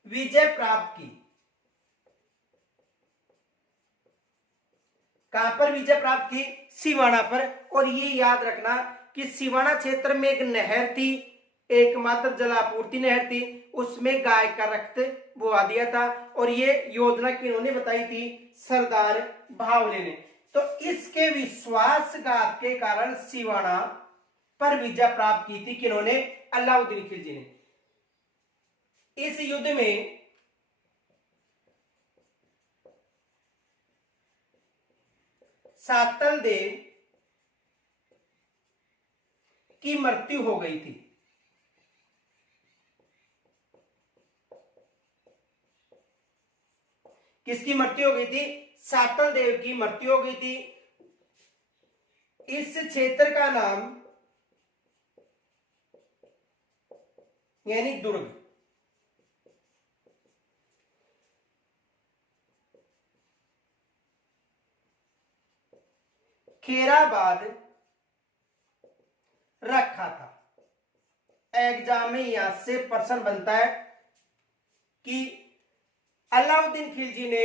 विजय प्राप्त की। कहां पर विजय प्राप्त की? सिवाना पर। और ये याद रखना कि सिवाना क्षेत्र में एक नहर थी, एकमात्र जलापूर्ति नहर थी, उसमें गाय का रक्त बुआ दिया था। और ये योजना किन्होंने बताई थी? सरदार भावले ने। तो इसके विश्वासघात के कारण सिवाना पर विजय प्राप्त की थी किन्होंने? अलाउद्दीन खिलजी ने। इस युद्ध में सातल देव की मृत्यु हो गई थी। किसकी मृत्यु हो गई थी? सातल देव की मृत्यु हो गई थी। इस क्षेत्र का नाम यानी दुर्ग खेराबाद रखा था। एग्जाम में यहां से प्रश्न बनता है कि अलाउद्दीन खिलजी ने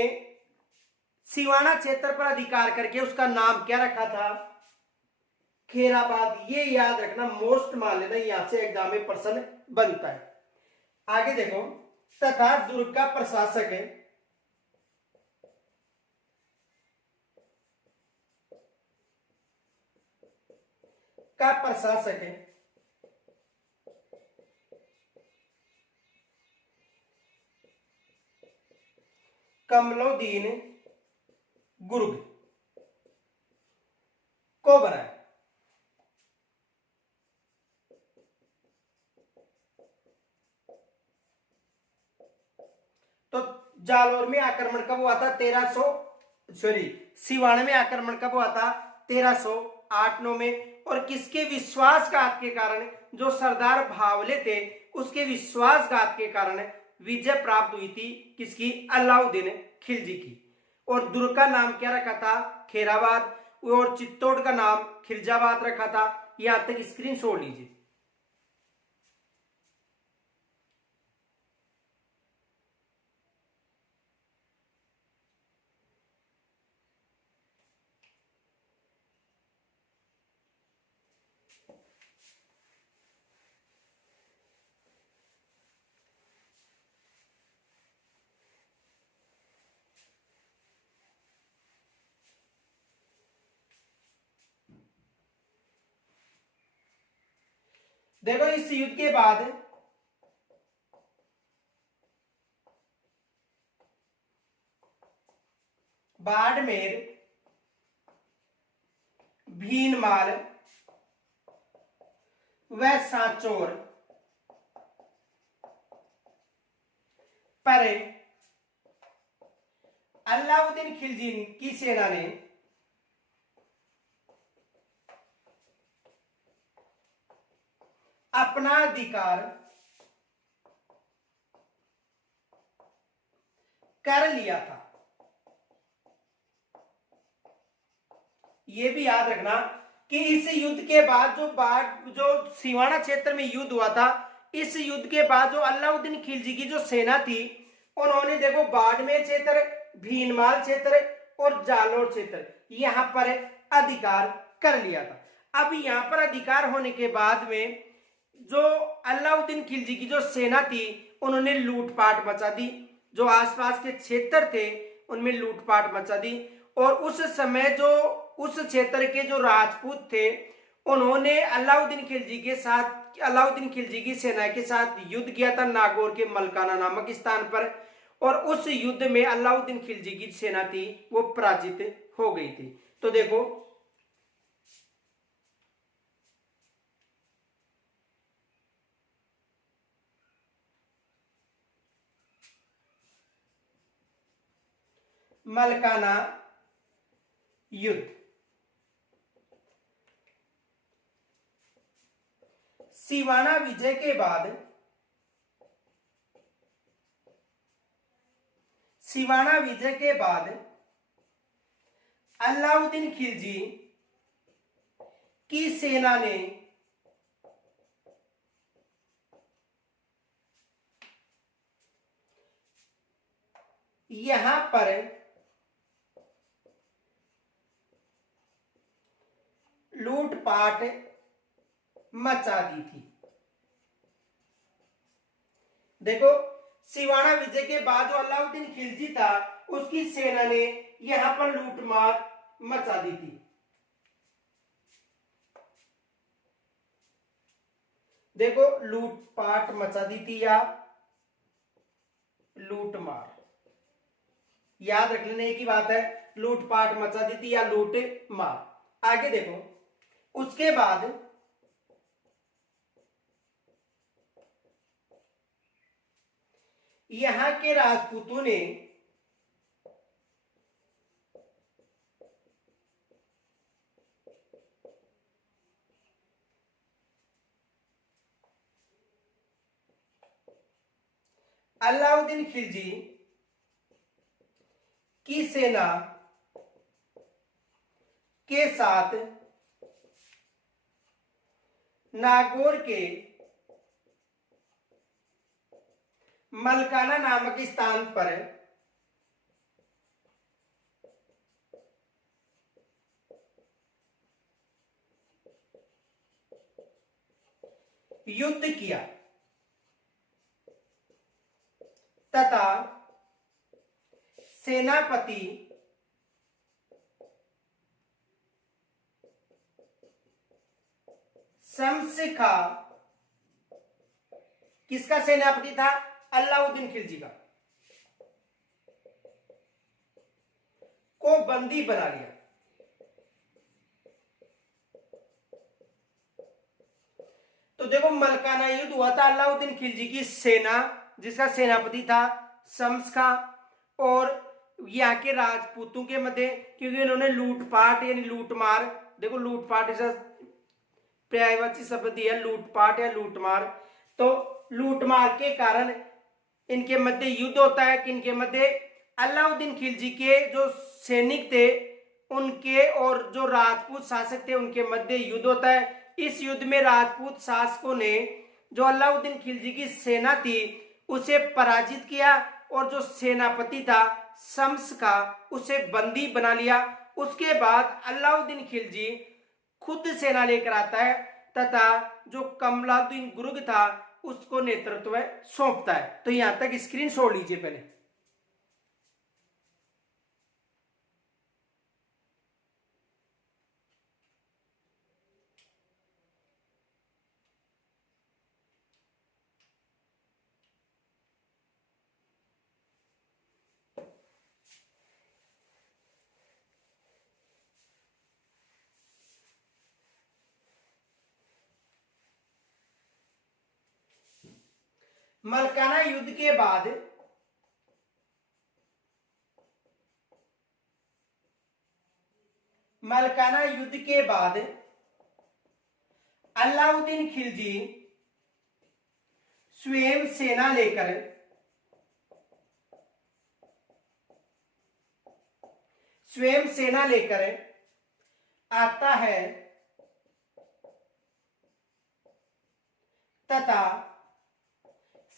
सिवाना क्षेत्र पर अधिकार करके उसका नाम क्या रखा था? खेराबाद। ये याद रखना, मोस्ट मान लेना, यहां से एग्जाम में प्रश्न बनता है। आगे देखो, तथा दुर्ग का प्रशासक है, का प्रशासक है कमलोद्दीन गुर्ग को बनाया। तो जालोर में आक्रमण कब हुआ था? 1300 सॉरी सिवान में आक्रमण कब हुआ था? 1308-9 में। और किसके विश्वासघात के कारण? जो सरदार भावले थे उसके विश्वासघात के कारण विजय प्राप्त हुई थी। किसकी? अलाउद्दीन खिलजी की। और दुर्ग का नाम क्या रखा था? खेराबाद। और चित्तौड़ का नाम खिलजाबाद रखा था। यहां तक स्क्रीन छोड़ लीजिए। देखो, इस युद्ध के बाद बाड़मेर, भीनमाल व सांचौर पर अलाउद्दीन खिलजी की सेना ने अपना अधिकार कर लिया था। यह भी याद रखना कि इस युद्ध के बाद जो सिवाना क्षेत्र में युद्ध हुआ था, इस युद्ध के बाद जो अलाउद्दीन खिलजी की जो सेना थी, उन्होंने देखो बाड़मेर क्षेत्र, भीनमाल क्षेत्र और जालोर क्षेत्र यहां पर अधिकार कर लिया था। अब यहां पर अधिकार होने के बाद में जो अलाउद्दीन खिलजी की जो सेना थी उन्होंने लूटपाट मचा दी। जो आसपास के क्षेत्र थे उनमें लूटपाट मचा दी। और उस समय जो उस क्षेत्र के जो राजपूत थे उन्होंने अलाउद्दीन खिलजी की सेना के साथ युद्ध किया था नागौर के मलकाना नामक स्थान पर। और उस युद्ध में अलाउद्दीन खिलजी की सेना थी वो पराजित हो गई थी। तो देखो, मलकाना युद्ध, सिवाना विजय के बाद अलाउद्दीन खिलजी की सेना ने यहां पर लूटपाट मचा दी थी। देखो, सिवाना विजय के बाद जो अलाउद्दीन खिलजी था उसकी सेना ने यहां पर लूटमार मचा दी थी। देखो, लूटपाट मचा दी थी या लूटमार, याद रख लेने की बात है। लूटपाट मचा दी थी या लूट मार। आगे देखो, उसके बाद यहां के राजपूतों ने अलाउद्दीन खिलजी की सेना के साथ नागौर के मलकाना नामक स्थान पर युद्ध किया तथा सेनापति शम्स का, किसका सेनापति था? अलाउद्दीन खिलजी का, को बंदी बना लिया। तो देखो मलकाना युद्ध हुआ था, अलाउद्दीन खिलजी की सेना जिसका सेनापति था शम्स का और यहाँ के राजपूतों के मध्य, क्योंकि इन्होंने लूटपाट यानी लूटमार, देखो लूटपाट ऐसा पर्यायवाची शब्द दिया, लूटपाट या लूटमार, तो लूटमार के कारण इनके मध्य युद्ध होता है। किनके मध्य? अलाउद्दीन खिलजी के जो सैनिक थे उनके और जो राजपूत शासक थे उनके मध्य युद्ध होता है। इस युद्ध में राजपूत शासकों ने जो अलाउद्दीन खिलजी की सेना थी उसे पराजित किया और जो सेनापति था शम्स का उसे बंदी बना लिया। उसके बाद अलाउद्दीन खिलजी खुद सेना लेकर आता है तथा जो कमलाउद्दीन गुरुग था उसको नेतृत्व सौंपता है। तो यहां तक स्क्रीन छोड़ लीजिए पहले। मलकाना युद्ध के बाद अलाउद्दीन खिलजी स्वयं सेना लेकर आता है तथा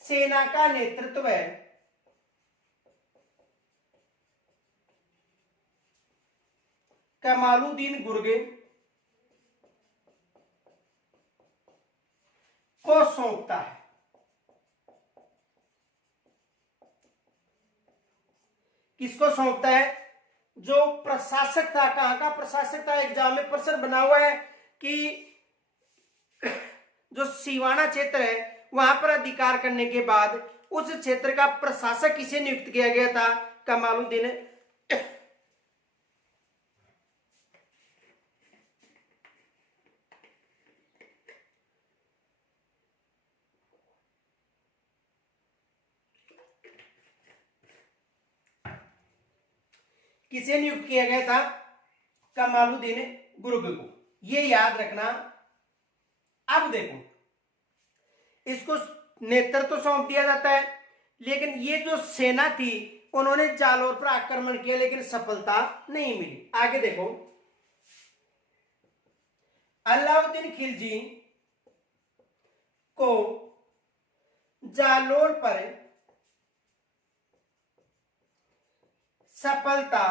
सेना का नेतृत्व कमालुद्दीन गुर्ग को सौंपता है। किसको सौंपता है? जो प्रशासक था, कहां का प्रशासक था? एग्जाम में प्रश्न बना हुआ है कि जो सिवाना क्षेत्र है वहां पर अधिकार करने के बाद उस क्षेत्र का प्रशासक किसे नियुक्त किया गया था? कमालुद्दीन किसे नियुक्त किया गया था? कमालुद्दीन गुर्ग को। ये याद रखना। अब देखो इसको नेतृत्व सौंप दिया जाता है, लेकिन ये जो सेना थी उन्होंने जालौर पर आक्रमण किया लेकिन सफलता नहीं मिली। आगे देखो, अलाउद्दीन खिलजी को जालौर पर सफलता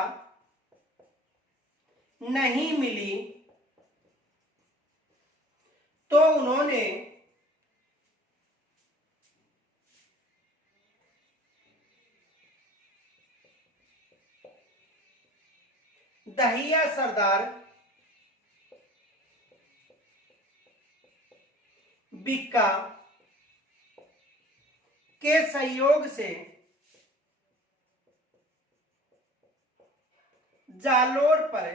नहीं मिली तो उन्होंने दहिया सरदार बिक्का के सहयोग से जालोर पर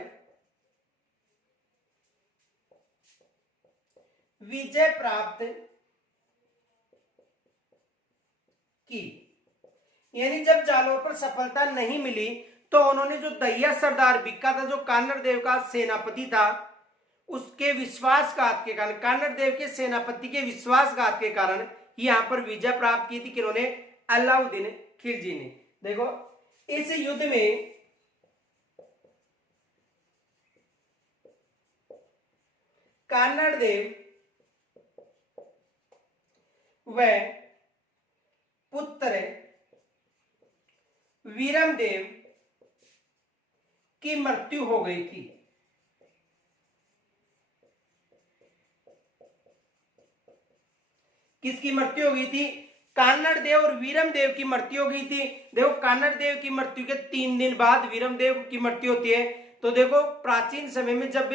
विजय प्राप्त की। यानी जब जालोर पर सफलता नहीं मिली तो उन्होंने जो दहिया सरदार बिक्का था, जो कान्नड़ देव का सेनापति था, उसके विश्वासघात के कारण, कान्नड़ देव के सेनापति के विश्वासघात के कारण यहां पर विजय प्राप्त की थी। किन्होंने? अलाउद्दीन खिलजी ने। देखो इस युद्ध में कान्नाड देव व पुत्र वीरम देव की मृत्यु हो गई थी। किसकी मृत्यु हो गई थी? कान्नाड देव और वीरम देव की मृत्यु हो गई थी। देखो कान्नाड देव की मृत्यु के 3 दिन बाद वीरम देव की मृत्यु होती है। तो देखो प्राचीन समय में जब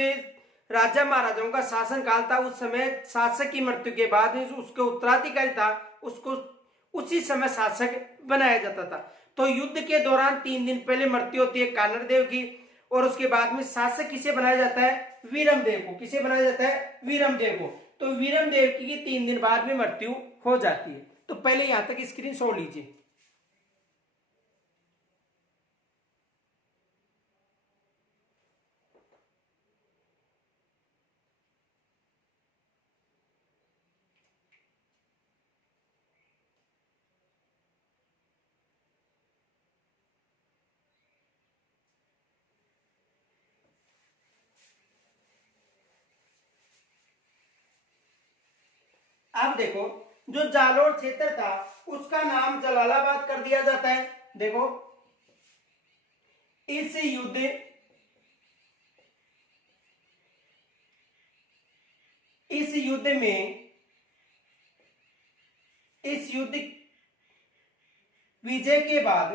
राजा महाराजाओं का शासन काल था, उस समय शासक की मृत्यु के बाद उसके उत्तराधिकारी था, उसको उसी समय शासक बनाया जाता था। तो युद्ध के दौरान 3 दिन पहले मृत्यु होती है कान्नाड देव की, और उसके बाद में शासक किसे बनाया जाता है? वीरम देव को। किसे बनाया जाता है? वीरम देव को। तो वीरम देव की 3 दिन बाद में मृत्यु हो जाती है। तो पहले यहां तक स्क्रीन शॉट लीजिए। अब देखो जो जालोर क्षेत्र था उसका नाम जलालाबाद कर दिया जाता है। देखो इस युद्ध में इस युद्ध विजय के बाद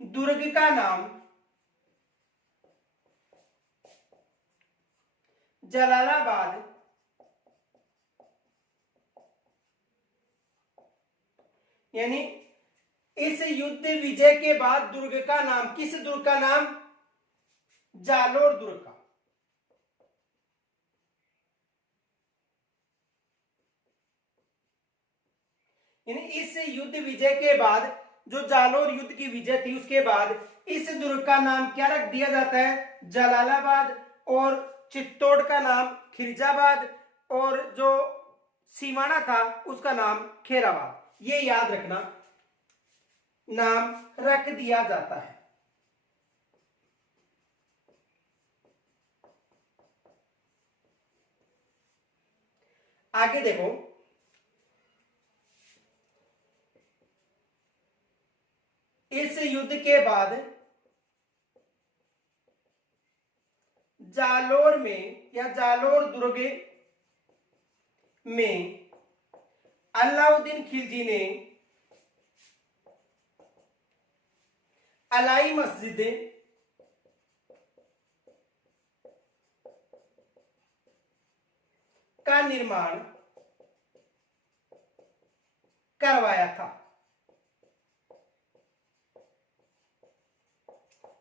दुर्ग का नाम जलालाबाद यानी इस युद्ध विजय के बाद दुर्ग का नाम, किस दुर्ग का नाम? जालोर दुर्ग का। यानी इस युद्ध विजय के बाद जो जालोर युद्ध की विजय थी उसके बाद इस दुर्ग का नाम क्या रख दिया जाता है? जलालाबाद। और चित्तौड़ का नाम खिरजाबाद, और जो सीमाना था उसका नाम खेराबाद। ये याद रखना, नाम रख दिया जाता है। आगे देखो इस युद्ध के बाद जालोर में या जालोर दुर्ग में अलाउद्दीन खिलजी ने अलाई मस्जिद का निर्माण करवाया था।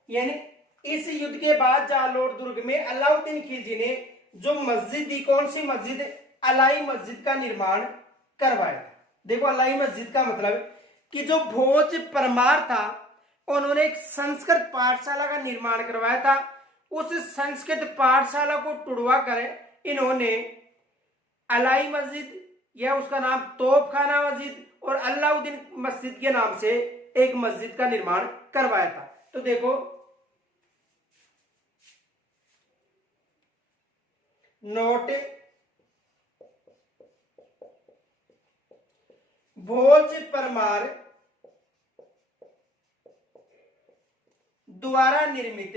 यानी इस युद्ध के बाद जालोर दुर्ग में अलाउद्दीन खिलजी ने जो मस्जिद दी, कौन सी मस्जिद? अलाई मस्जिद का निर्माण करवाया। देखो अलाई मस्जिद का मतलब कि जो भोज परमार था उन्होंने एक संस्कृत पाठशाला का निर्माण करवाया था। उस संस्कृत पाठशाला को टुड़वा कर इन्होंने अलाई मस्जिद या उसका नाम तोपखाना मस्जिद और अलाउद्दीन मस्जिद के नाम से एक मस्जिद का निर्माण करवाया था। तो देखो नोट, भोज परमार द्वारा निर्मित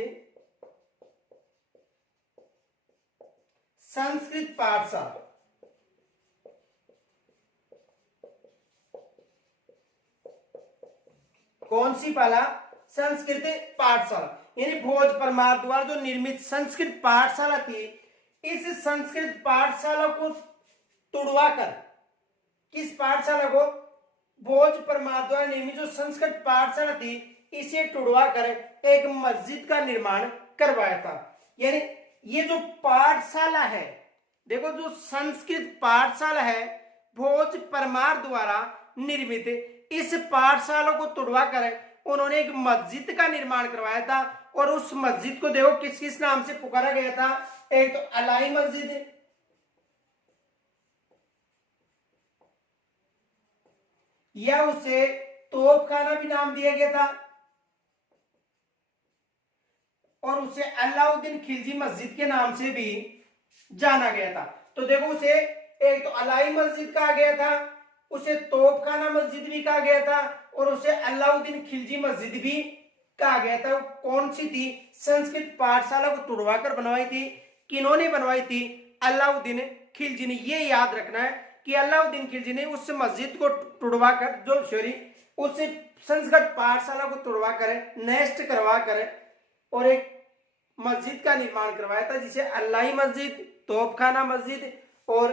संस्कृत पाठशाला। कौन सी पाला? संस्कृत पाठशाला। यानी भोज परमार द्वारा जो निर्मित संस्कृत पाठशाला थी, इस संस्कृत पाठशाला को तुड़वाकर, किस पाठशाला को? भोज परमार द्वारा निर्मित जो संस्कृत पाठशाला थी इसे तुड़वाकर एक मस्जिद का निर्माण करवाया था। यानी ये जो पाठशाला है, देखो जो संस्कृत पाठशाला है भोज परमार द्वारा निर्मित, इस पाठशाला को तुड़वाकर उन्होंने एक मस्जिद का निर्माण करवाया था। और उस मस्जिद को देखो किस किस नाम से पुकारा गया था? एक तो अलाई मस्जिद, या उसे तोपखाना भी नाम दिया गया था, और उसे अलाउद्दीन खिलजी मस्जिद के नाम से भी जाना गया था। तो देखो उसे एक तो अलाई मस्जिद कहा गया था, उसे तोपखाना मस्जिद भी कहा गया था और उसे अलाउद्दीन खिलजी मस्जिद भी कहा गया था। कौन सी थी? संस्कृत पाठशाला को तुड़वाकर बनवाई थी। किन्होंने बनवाई थी? अलाउद्दीन खिलजी ने। ये याद रखना है कि अलाउद्दीन खिलजी ने उस मस्जिद को तुड़वाकर, जो सॉरी उस संस्कृत पाठशाला को तुड़वाकर नष्ट करवाकर और एक मस्जिद का निर्माण करवाया था, जिसे अल्लाही मस्जिद, तोपखाना मस्जिद और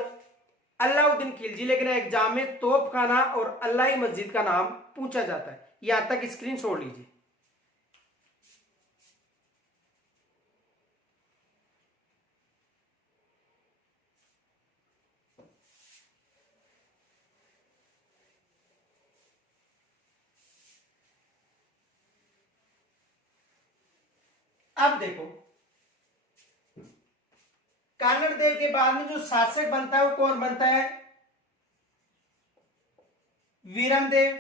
अलाउद्दीन खिलजी। लेकिन एग्जाम में तोपखाना और अल्लाही मस्जिद का नाम पूछा जाता है। यहां तक स्क्रीन छोड़ लीजिए। अब देखो, कानड़ देव के बाद में जो शासक बनता है वो कौन बनता है? वीरम देव।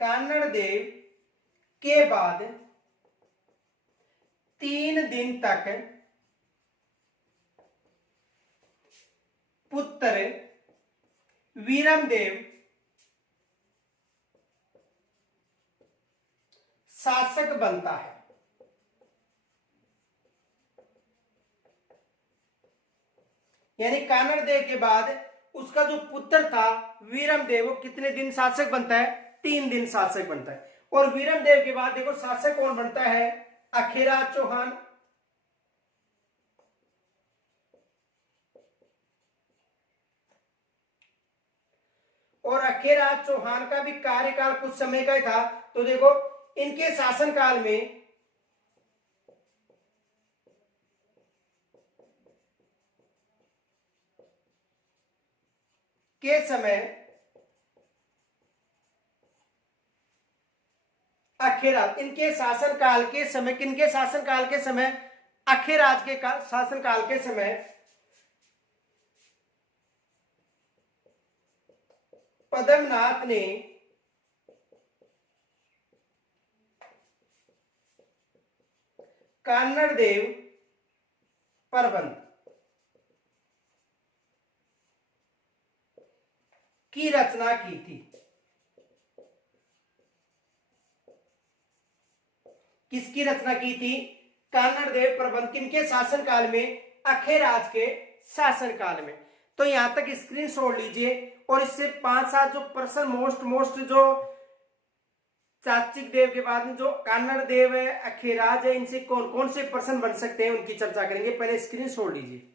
कानड़ देव के बाद 3 दिन तक पुत्र वीरम देव शासक बनता है। यानी कानड़ देव के बाद उसका जो पुत्र था वीरम देव, वो कितने दिन शासक बनता है? 3 दिन शासक बनता है। और वीरम देव के बाद देखो शासक कौन बनता है? अखेराज चौहान। और अखेराज चौहान का भी कार्यकाल कुछ समय का ही था। तो देखो इनके शासनकाल में के समय अखेराज, इनके शासनकाल के समय, किनके शासनकाल के समय? अखेराज के शासनकाल के समय पद्मनाथ ने कानड़ देव प्रबंध की रचना की थी। किसकी रचना की थी? कानड़ देव प्रबंध। किनके शासनकाल में? अखेराज के शासनकाल में। तो यहां तक स्क्रीन छोड़ लीजिए और इससे 5-7 जो प्रश्न मोस्ट जो चाचिक देव के बाद में जो कानड़ देव है, अखेराज है, इनसे कौन कौन से प्रश्न बन सकते हैं उनकी चर्चा करेंगे। पहले स्क्रीन छोड़ लीजिए।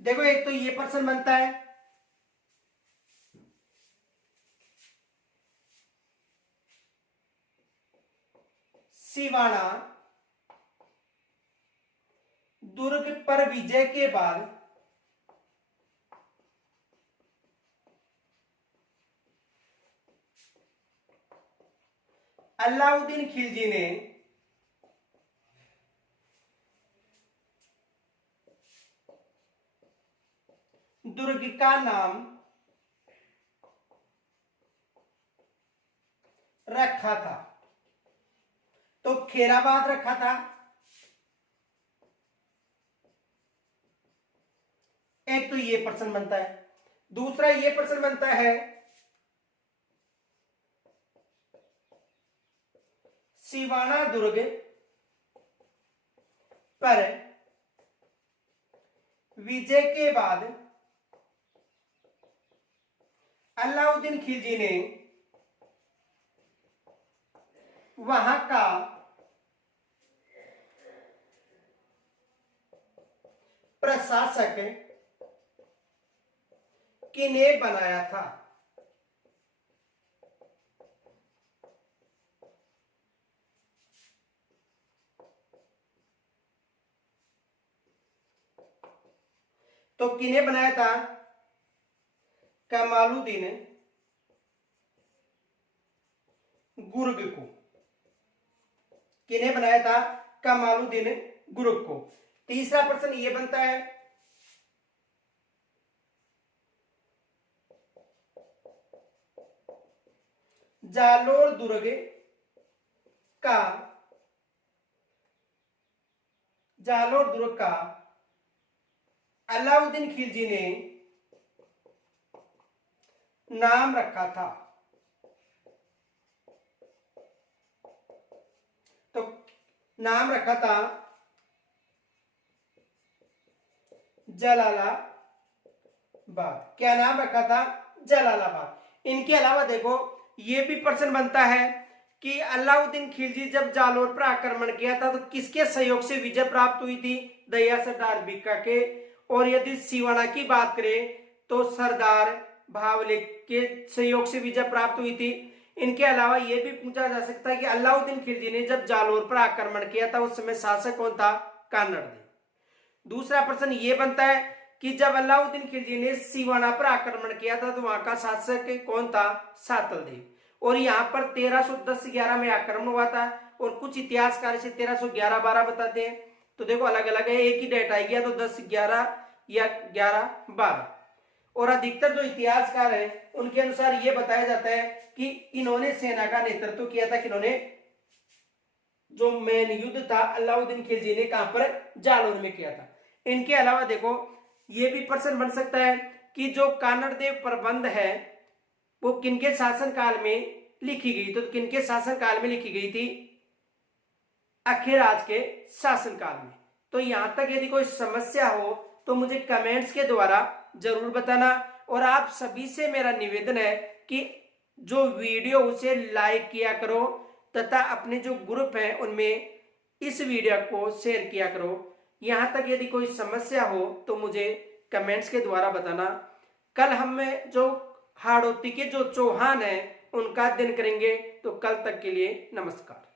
देखो एक तो ये प्रश्न बनता है, सिवाना दुर्ग पर विजय के बाद अलाउद्दीन खिलजी ने दुर्ग का नाम रखा था। तो खेराबाद रखा था। एक तो ये प्रश्न बनता है। दूसरा ये प्रश्न बनता है, सिवाना दुर्ग पर विजय के बाद अलाउद्दीन खिलजी ने वहां का प्रशासक किन्हें बनाया था? तो किन्हें बनाया था? कमालुद्दीन गुर्ग को। किन्हें बनाया था? कमालुद्दीन गुर्ग को। तीसरा प्रश्न ये बनता है, जालोर दुर्ग का अलाउद्दीन खिलजी ने नाम रखा था। तो नाम रखा था जलालाबाद। क्या नाम रखा था? जलालाबाद। इनके अलावा देखो ये भी प्रश्न बनता है कि अलाउद्दीन खिलजी जब जालोर पर आक्रमण किया था तो किसके सहयोग से विजय प्राप्त हुई थी? दया सरदार भिक्का के। और यदि सिवाना की बात करें तो सरदार भावले के सहयोग से विजय प्राप्त हुई थी। इनके अलावा यह भी पूछा जा सकता है कि अलाउद्दीन खिलजी ने जब जालोर पर आक्रमण किया था उस समय शासक कौन था? कानड़देव। दूसरा प्रश्न ये बनता है कि जब अलाउद्दीन खिलजी ने सिवाना पर आक्रमण किया था तो वहां का शासक कौन था? सातलदेव। और यहाँ पर 1310-11 में आक्रमण हुआ था और कुछ इतिहासकार इसे 1311-12 बताते हैं। तो देखो अलग अलग है, एक ही डेट आएगी, तो 10-11 या 11-12। और अधिकतर जो इतिहासकार हैं उनके अनुसार यह बताया जाता है कि इन्होंने सेना का नेतृत्व किया था। किन्होंने? जो मेन युद्ध था अलाउद्दीन खिलजी ने कहां पर? जालोर में किया था। इनके अलावा देखो यह भी प्रश्न बन सकता है कि जो कानड़देव प्रबंध है वो किनके शासनकाल में लिखी गई? तो किनके शासनकाल में लिखी गई थी? अखेराज के शासनकाल में। तो यहां तक यदि कोई समस्या हो तो मुझे कमेंट्स के द्वारा जरूर बताना। और आप सभी से मेरा निवेदन है कि जो वीडियो उसे लाइक किया करो तथा अपने जो ग्रुप हैं उनमें इस वीडियो को शेयर किया करो। यहां तक यदि कोई समस्या हो तो मुझे कमेंट्स के द्वारा बताना। कल हम जो हाड़ौती के जो चौहान हैं उनका अध्ययन करेंगे। तो कल तक के लिए नमस्कार।